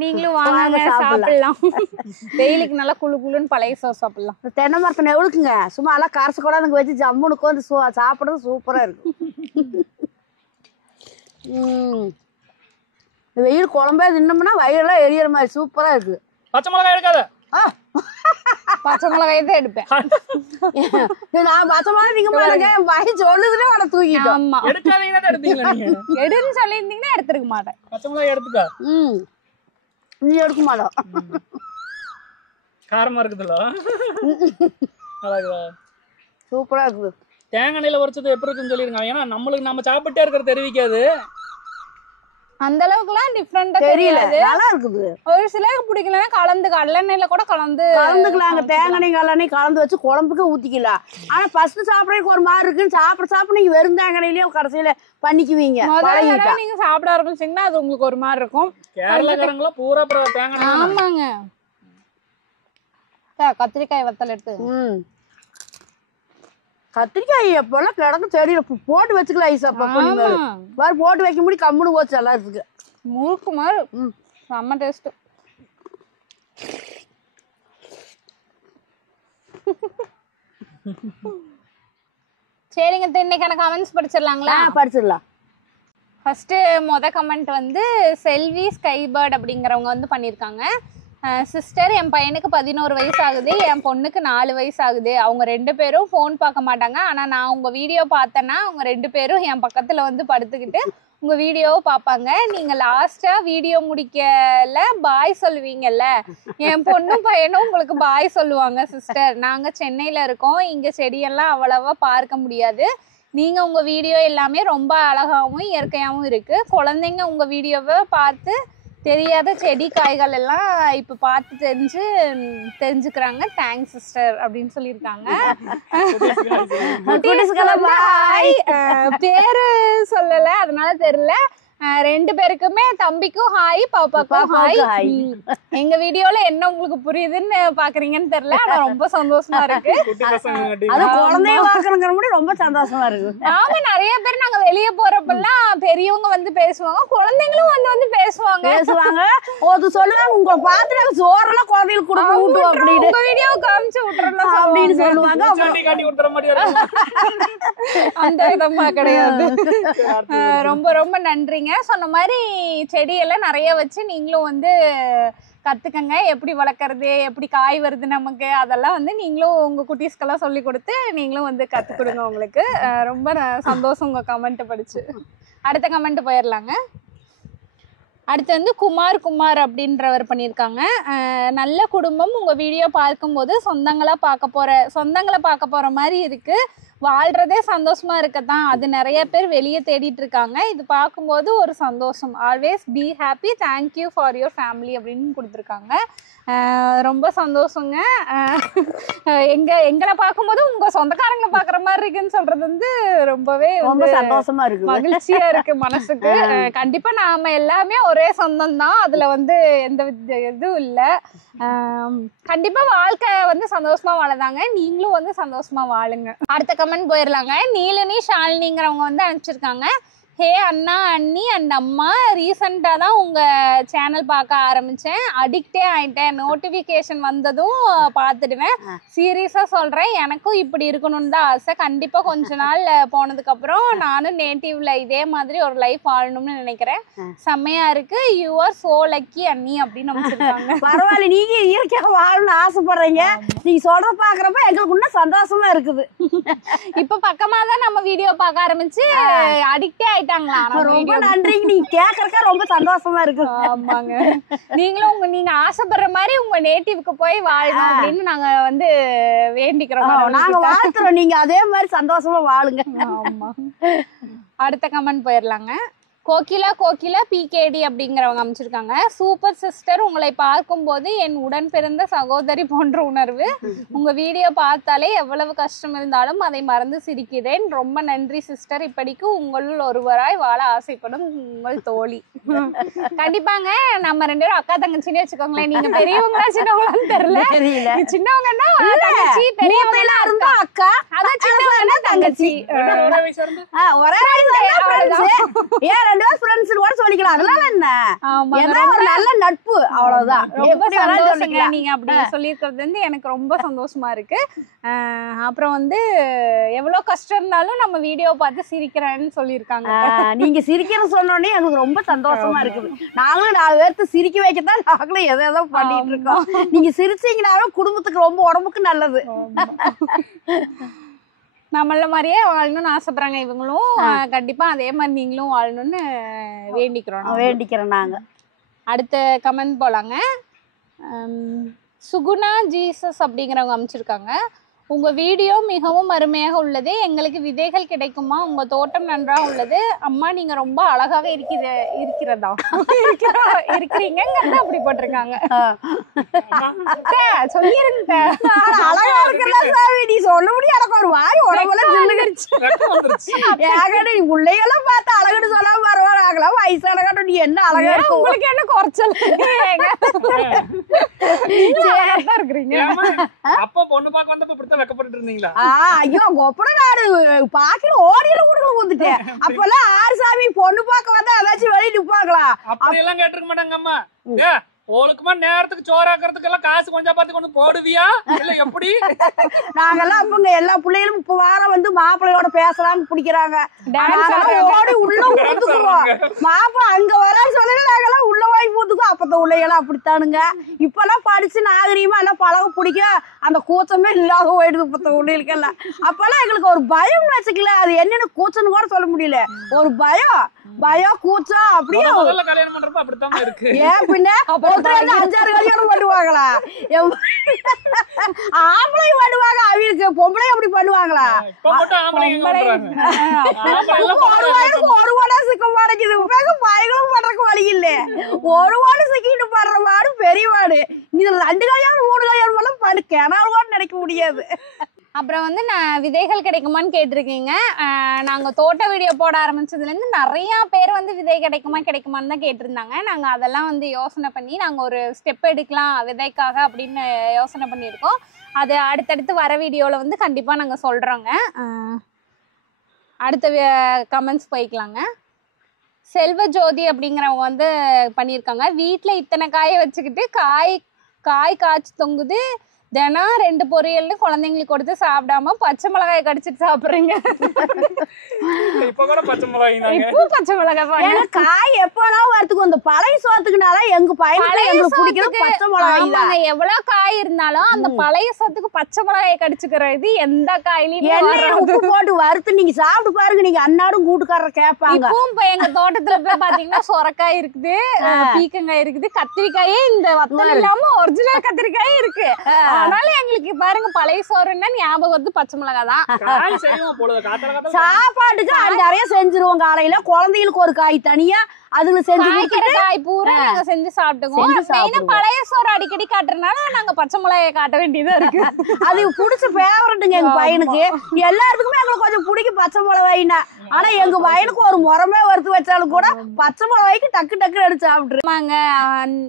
நீங்களும் வாங்க சாப்பிடலாம். வெயிலுக்கு நல்லா குளு குளுன்னு பழைய சோறு சாப்பிடலாம். தென்னை மரத்தை எவ்வளோக்குங்க சும்மா எல்லாம் கரைச்சி கூட அதுங்க வச்சு ஜம்முனுக்கு வந்து சாப்பிட்றது சூப்பராக இருக்கும். இந்த வெயில் குழம்பே தின்னோம்னா வயிறெல்லாம் எரியற மாதிரி சூப்பராக இருக்குது. பச்சை மிளகாய் எடுக்காத. பச்சை மிளகாய் தான் எடுப்பேன் நான். பச்சை மிளகாய் நீங்க பாருங்க வயிறு சொல்லுதுன்னு அவனை தூக்கிட்டோம். ஆமா, எடுக்காதீங்கன்னா எடுப்பீங்களா நீங்க? எடுன்னு சொல்லியிருந்தீங்கன்னா எடுத்துருக்க மாட்டேன். பச்சை மிளகாய் எடுத்துக்கா. நீ எடுக்க மாட்டோம். காரமா இருக்குதுல்ல, சூப்பரா இருக்குது. தேங்காய் எண்ணெயில உரைச்சது எப்படி இருக்குன்னு சொல்லிருங்க. ஏன்னா நம்மளுக்கு நம்ம சாப்பிட்டே இருக்கிற தெரிவிக்காது. அந்த அளவுக்குலாம் டிஃபரெண்டா தெரியல, நல்லா இருக்குது. ஒரு சிலருக்கு பிடிக்கலன்னா கலந்து கடலெண்ணெயில கூட கலந்துக்கலாங்க. தேங்காய் கல்லெண்ணெய் கலந்து வச்சு குழம்புக்கு ஊத்திக்கலாம். ஆனா ஃபர்ஸ்ட் சாப்பிடறதுக்கு ஒரு மாதிரி இருக்குன்னு சாப்பிட நீங்க வெறும் தேங்காயிலேயே கடைசியில பண்ணிக்குவீங்க. நீங்க சாப்பிட ஆரம்பிச்சீங்கன்னா அது உங்களுக்கு ஒரு மாதிரி இருக்கும். கேரளாக்காரங்களா பூரா தேங்காய். ஆமாங்க, கத்திரிக்காய் வத்தல் எடுத்து கத்திரிக்காய் எப்பெல்லாம் கிடக்கு தெரியல போட்டு வச்சுக்கலாம். ஐசாப்பா பாரு போட்டு வைக்க முடியும் கம்முன்னு போச்சு எல்லாத்துக்கு. முறுக்கு மாதிரி செம்ம டேஸ்ட். சரிங்க, இன்னைக்கான கமெண்ட்ஸ் படிச்சிடலாங்களா? படிச்சிடலாம். ஃபர்ஸ்ட் கமெண்ட் வந்து செல்வி ஸ்கைபர்ட் அப்படிங்கிறவங்க வந்து பண்ணியிருக்காங்க. சிஸ்டர், என் பையனுக்கு 11 வயசு ஆகுது, என் பொண்ணுக்கு 4 வயசு ஆகுது. அவங்க 2 பேரும் ஃபோன் பார்க்க மாட்டாங்க. ஆனால் நான் உங்கள் வீடியோ பார்த்தேன்னா அவங்க 2 பேரும் என் பக்கத்தில் வந்து படுத்துக்கிட்டு உங்கள் வீடியோவை பார்ப்பாங்க. நீங்கள் லாஸ்ட்டாக வீடியோ முடிக்கல பாய் சொல்லுவீங்கல்ல, என் பொண்ணும் பையனும் உங்களுக்கு பாய் சொல்லுவாங்க. சிஸ்டர், நாங்கள் சென்னையில் இருக்கோம், இங்கே செடியெல்லாம் அவ்வளவா பார்க்க முடியாது. நீங்கள் உங்கள் வீடியோ எல்லாமே ரொம்ப அழகாகவும் இயற்கையாகவும் இருக்குது. குழந்தைங்க உங்கள் வீடியோவை பார்த்து தெரியாத செடி காய்கள் எல்லாம் இப்போ பார்த்து தெரிஞ்சுக்கிறாங்க. தேங்க்ஸ் சிஸ்டர் அப்படின்னு சொல்லியிருக்காங்க. பேரு சொல்லலை, அதனால தெரியல. 2 பேருக்குமே தம்பிக்கும் ஹாய், பாப்பாக்கும் ஹாய். எங்க வீடியோல என்ன உங்களுக்கு புரியுதுன்னு பாக்குறீங்கன்னு தெரியல, ஆனா ரொம்ப சந்தோஷமா இருக்கு. அது குழந்தைய பாக்குறங்கிற முடி ரொம்ப சந்தோஷமா இருக்கு. ஆமா, நிறைய பேர் நாங்க வெளிய போறப்பெல்லாம் பெரியவங்க வந்து பேசுவாங்க, குழந்தைங்களும் வந்து பேசுவாங்க. ஒரு சொல்லுவாங்க, உங்களை பார்த்து நாங்க சோறெல்லாம் குழந்தைகளுக்கு கொடுத்து ஊட்டுவோம் அப்படின்னு, உங்க வீடியோ காமிச்சு விட்டுறோம் அப்படின்னு சொல்லுவாங்க. அந்த விதமா கிடையாது. ரொம்ப ரொம்ப நன்றிங்க. சொன்ன மாதிரி செடியெல்லாம் நிறைய வச்சு நீங்களும் வந்து கத்துக்கங்க, எப்படி வளர்க்கறது, எப்படி காய் வருது நமக்கு, அதெல்லாம் வந்து நீங்களும் உங்க குட்டீஸ்க்கெல்லாம் சொல்லி கொடுத்து நீங்களும் வந்து கத்து கொடுங்க. உங்களுக்கு ரொம்ப சந்தோஷம் உங்க கமெண்ட் படிச்சு. அடுத்த கமெண்ட் போயிடலாங்க. அடுத்து வந்து குமார் அப்படின்றவர் பண்ணியிருக்காங்க. நல்ல குடும்பம், உங்கள் வீடியோ பார்க்கும்போது சொந்தங்களை பார்க்க போகிற மாதிரி இருக்குது. வாழ்கிறதே சந்தோஷமாக இருக்கத்தான், அது நிறைய பேர் வெளியே தேடிட்டு இருக்காங்க. இது பார்க்கும்போது ஒரு சந்தோஷம். Always be happy, thank you for your family அப்படின்னு கொடுத்துருக்காங்க. ரொம்ப சந்தோஷங்க. எங்களை பார்க்கும்போது உங்கள் சொந்தக்காரங்களை பார்க்குற மாதிரி இருக்குன்னு சொல்கிறது வந்து ரொம்பவே ரொம்ப சந்தோஷமா இருக்கு, மகிழ்ச்சியா இருக்கு மனசுக்கு. கண்டிப்பா நாம எல்லாமே ஒரே சொந்தம் தான், அதுல வந்து எந்த இதுவும் இல்லை. கண்டிப்பா வாழ்க்கை வந்து சந்தோஷமா வாழதாங்க, நீங்களும் வந்து சந்தோஷமா வாழுங்க. அடுத்த கமெண்ட் போயிடலாங்க. நீலினி ஷாலினிங்கிறவங்க வந்து அனுப்பிச்சிருக்காங்க. ஹே அண்ணா, அண்ணி அண்ட் அம்மா, ரீசெண்டாக தான் உங்கள் சேனல் பார்க்க ஆரம்பித்தேன், அடிக்டே ஆகிட்டேன். நோட்டிஃபிகேஷன் வந்ததும் பார்த்துடுவேன். சீரியஸாக சொல்கிறேன், எனக்கும் இப்படி இருக்கணும்னு தான் ஆசை. கண்டிப்பாக கொஞ்ச நாள் போனதுக்கப்புறம் நானும் நேட்டிவ்ல இதே மாதிரி ஒரு லைஃப் வாழணும்னு நினைக்கிறேன். செம்மையாக இருக்குது. யூ ஆர் சோ லக்கி அண்ணி அப்படின்னு நினச்சிருக்காங்க. பரவாயில்ல, நீங்கள் இயற்கையாக வாழணும்னு ஆசைப்படுறீங்க. நீங்கள் சொல்கிற பார்க்குறப்ப எங்களுக்கு இன்னும் சந்தோஷமா இருக்குது. இப்போ பக்கமாக தான் நம்ம வீடியோ பார்க்க ஆரம்பிச்சு அடிக்டே ஆகிட்டாங்களா? ரொம்ப நன்றி, நீங்க கேக்குறதுக்கு ரொம்ப சந்தோஷமா இருக்கு. ஆமாங்க, நீங்களும் நீங்க ஆசைப்படுற மாதிரி உங்க நேட்டிவ்க்கு போய் வாழணும் அப்படின்னு நாங்க வந்து வேண்டிக்கிறோம். நாங்க வாழ்த்துறோம், நீங்க அதே மாதிரி சந்தோஷமா வாழுங்க. ஆமா. அடுத்த கமெண்ட் போயிடலாங்க. கோகிலா பிகேடி அப்படிங்கிறவங்க அமைச்சிருக்காங்க. சூப்பர் சிஸ்டர், உங்களை பார்க்கும்போது என் உடன் பிறந்த சகோதரி போன்ற உணர்வு. உங்க வீடியோ பார்த்தாலே எவ்வளவு கஷ்டம் இருந்தாலும் அதை மறந்து சிரிக்கிறேன். ரொம்ப நன்றி சிஸ்டர். இப்படிக்கு உங்களுள் ஒருவராய் வாழ ஆசைப்படும் உங்கள் தோழி. கண்டிப்பாங்க, நம்ம 2 பேரும் அக்கா தங்கச்சின்னு வச்சுக்கோங்களேன். நீங்க பெரியவங்களா சின்னவங்களான்னு தெரியல. சின்னவங்கன்னா தங்கச்சி, பெரியவங்களா இருந்தா அக்கா, அதான் சின்னவங்கன்னா தங்கச்சி. ஒரே சொல்லிக்கலாம். அதெல்லாம் என்ன, ஒரு நல்ல நட்பு, அவ்வளவுதான். நீங்க அப்படி சொல்லியிருக்கிறது வந்து எனக்கு ரொம்ப சந்தோஷமா இருக்கு. அப்புறம் வந்து எவ்வளவு கஷ்டம் இருந்தாலும் நம்ம வீடியோ பார்த்து சிரிக்கிறேன்னு சொல்லியிருக்காங்க. நீங்க சிரிக்கிறன்னு சொன்னோடனே எனக்கு ரொம்ப சந்தோஷமா இருக்குது. நாங்களும் 4 பேர்த்து சிரிக்க வைக்கத்தான் நாங்களும் எதோ பண்ணிட்டு இருக்கோம். நீங்க சிரிச்சீங்கன்னாவே குடும்பத்துக்கு ரொம்ப உடம்புக்கு நல்லது. நம்மள மாதிரியே வாழணும்னு ஆசைப்படுறாங்க இவங்களும். கண்டிப்பா அதே மாதிரி நீங்களும் வாழணும்னு வேண்டிக்கிறோம் நாங்க. அடுத்த கமெண்ட் போலாங்க. சுகுணா ஜீசஸ் அப்படிங்கிறவங்க அமைச்சிருக்காங்க. உங்க வீடியோ மிகவும் அருமையாக உள்ளது. எங்களுக்கு விதைகள் கிடைக்குமா? உங்க தோட்டம் நன்றாக உள்ளது. அம்மா, நீங்க ரொம்ப அழகாக இருக்கிறீங்க அப்படி போட்டிருக்காங்க. சொல்லிருங்க, அழகா இருக்கிறதா நீ சொல்ல முடியும். எனக்கு ஒரு வாய் உடம்புலாம் பிள்ளைகளும் பார்த்து அழகுன்னு சொல்லாம பரவாயில்ல. வயசான நீ என்ன அழகா இருக்கு, உங்களுக்கு என்ன குறைச்சல் இருக்கிறீங்க. அப்ப பொண்ணு பார்க்க வந்தப்ப வெக்கப்பட்டு இருந்தீங்களா? ஐயோ, கொப்பட நாடு பாக்கல ஓடியில கூட வந்துட்டேன். அப்பெல்லாம் ஆறுசாமி பொண்ணு பார்க்க வந்தா ஏதாச்சும் வெளியே நிப்பாங்களா? அப்படி எல்லாம் கேட்டிருக்க மாட்டாங்க அம்மா. ஒழுக்கமா நேரத்துக்கு சோறாக்குறதுக்கு எல்லாம் காசு கொஞ்சம் பார்த்து கொண்டு போடுவியா இல்ல எப்படி? நாங்கெல்லாம் அப்பங்க எல்லா பிள்ளைகளும் இப்ப வாரம் வந்து மாப்பிள்ளையோட பேசலாம்னு பிடிக்கிறாங்க. ஓடி உள்ள ஊத்துக்குவோம். மாப்பிள்ளை அங்க வர சொல்லி நாங்கெல்லாம் உள்ள வாங்கி ஊத்துக்குவோம். அப்பத்த பிள்ளைகளாம் அப்படித்தானுங்க. இப்பெல்லாம் படிச்சு நாகரீகமா எல்லாம் பழக பிடிக்கும். அந்த கூச்சமே இல்லாத போயிடுது இப்பத்த பிள்ளைகளுக்கெல்லாம். அப்பெல்லாம் எங்களுக்கு ஒரு பயம் வச்சுக்கல. அது என்னன்னு கூச்சன்னு கூட சொல்ல முடியல. ஒரு பயம் கூச்சம் அப்படியே கல்யாணம் பண்றப்ப அப்படித்தான் இருக்கு. ஏன் பின்ன 5-6 கல்யாணம் பண்ணுவாங்களா? ஆம்பளையும் பண்ணுவாங்க, அவங்களுக்கு பொம்பளை அப்படி பண்ணுவாங்களா? ஒரு வாடம் சிக்க மாட்டேங்குது. பயங்களும் பண்றதுக்கு வழி இல்ல. ஒரு வாடம் சிக்கிட்டு படுற வாடு பெரிய வாடு. இது 2 கல்யாணம் 3 கல்யாணம் எல்லாம் கிணறு கூட நினைக்க முடியாது. அப்புறம் வந்து விதைகள் கிடைக்குமான்னு கேட்டிருக்கீங்க. நாங்கள் தோட்ட வீடியோ போட ஆரம்பிச்சதுலேருந்து நிறையா பேர் வந்து விதை கிடைக்குமான்னு தான் கேட்டிருந்தாங்க. நாங்கள் அதெல்லாம் வந்து யோசனை பண்ணி நாங்கள் ஒரு ஸ்டெப் எடுக்கலாம் விதைக்காக அப்படின்னு யோசனை பண்ணியிருக்கோம். அது அடுத்தடுத்து வர வீடியோவில் வந்து கண்டிப்பாக நாங்கள் சொல்கிறோங்க. அடுத்த கமெண்ட்ஸ் போய்க்கலாங்க. செல்வ ஜோதி அப்படிங்கிறவங்க வந்து பண்ணியிருக்காங்க. வீட்டில் இத்தனை காயை வச்சுக்கிட்டு காய் காய்ச்சி தொங்குது, தினம் 2 பொரியல்னு குழந்தைங்களுக்கு கொடுத்து சாப்பிடாம பச்சை மிளகாய் கடிச்சிட்டு சாப்பிடுறீங்க. இப்ப கூட பச்சை மிளகாய் இப்போ பச்சை மிளகாய் காய் எப்பனாலும் வரத்துக்கு இந்த பழைய சோத்துக்குனால எங்க பையனுக்கு எங்களுக்கு பிடிக்கிறது பச்சை மிளகாய் தான். எவ்வளவு காய் இருந்தாலும் அந்த பழைய சோத்துக்கு பச்சை மிளகாய் கடிச்சுக்கிறது எந்த காயிலையும் எண்ணெயில உப்பு போட்டு வறுத்து நீங்க சாப்பிட்டு பாருங்க. நீங்க அன்னாடும் கூட்டுக்காரர் கேட்பாங்க. இப்பவும் இப்ப எங்க தோட்டத்துல போய் பாத்தீங்கன்னா சொரக்காய் இருக்குது, பீக்கங்காய் இருக்குது, கத்திரிக்காயே இந்த வத்தல் இல்லாம ஒரிஜினல் கத்திரிக்காயே இருக்கு. அதனால எங்களுக்கு பாருங்க பழைய சோறுன்னா ஞாபகம் வந்து பச்சை மிளகாய் தான். சாப்பாட்டுக்கு நிறைய செஞ்சிருவோம். காலையில குழந்தைகளுக்கு ஒரு காய் தனியா அதுல செஞ்சு காய் பூரா நாங்க செஞ்சு சாப்பிட்டுக்குவோம். பழைய சோறு அடிக்கடி காட்டுறதுனால நாங்க பச்சை மிளகாயை காட்ட வேண்டியதா இருக்கு. அது பிடிச்ச ஃபேவரட்டுங்க எங்க பையனுக்கு. எல்லாத்துக்குமே எங்களுக்கு கொஞ்சம் பிடிக்கும் பச்சை மிளகாய்னா. ஆனா எங்க பையனுக்கு ஒரு முறமே வறுத்து வச்சாலும் கூட பச்சை மிளகாய்க்கு டக்கு டக்குன்னு எடுத்து சாப்பிட்டுருவாங்க.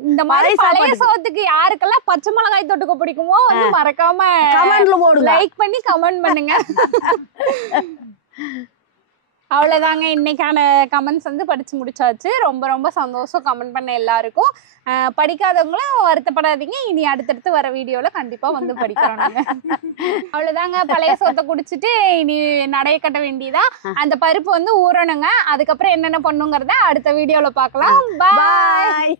இந்த மாதிரி பழைய சோத்துக்கு யாருக்கெல்லாம் பச்சை மிளகாய் தொட்டுக்க பிடிக்குமோ வந்து மறக்காம கமெண்ட்ல போடுங்க, லைக் பண்ணி கமெண்ட் பண்ணுங்க. அவ்வளோதாங்க, இன்னைக்கான கமெண்ட்ஸ் வந்து படித்து முடிச்சாச்சு. ரொம்ப ரொம்ப சந்தோஷம் கமெண்ட் பண்ண எல்லாருக்கும். படிக்காதவங்களும் வருத்தப்படாதீங்க, இனி அடுத்தடுத்து வர வீடியோவில் கண்டிப்பாக வந்து படிக்கிறாங்க. அவ்வளோதாங்க, பழைய சோத்தை குடிச்சிட்டு இனி நடைய கட்ட வேண்டியதா. அந்த பருப்பு வந்து ஊறணுங்க. அதுக்கப்புறம் என்னென்ன பண்ணுங்கிறத அடுத்த வீடியோவில் பார்க்கலாம். பாய்.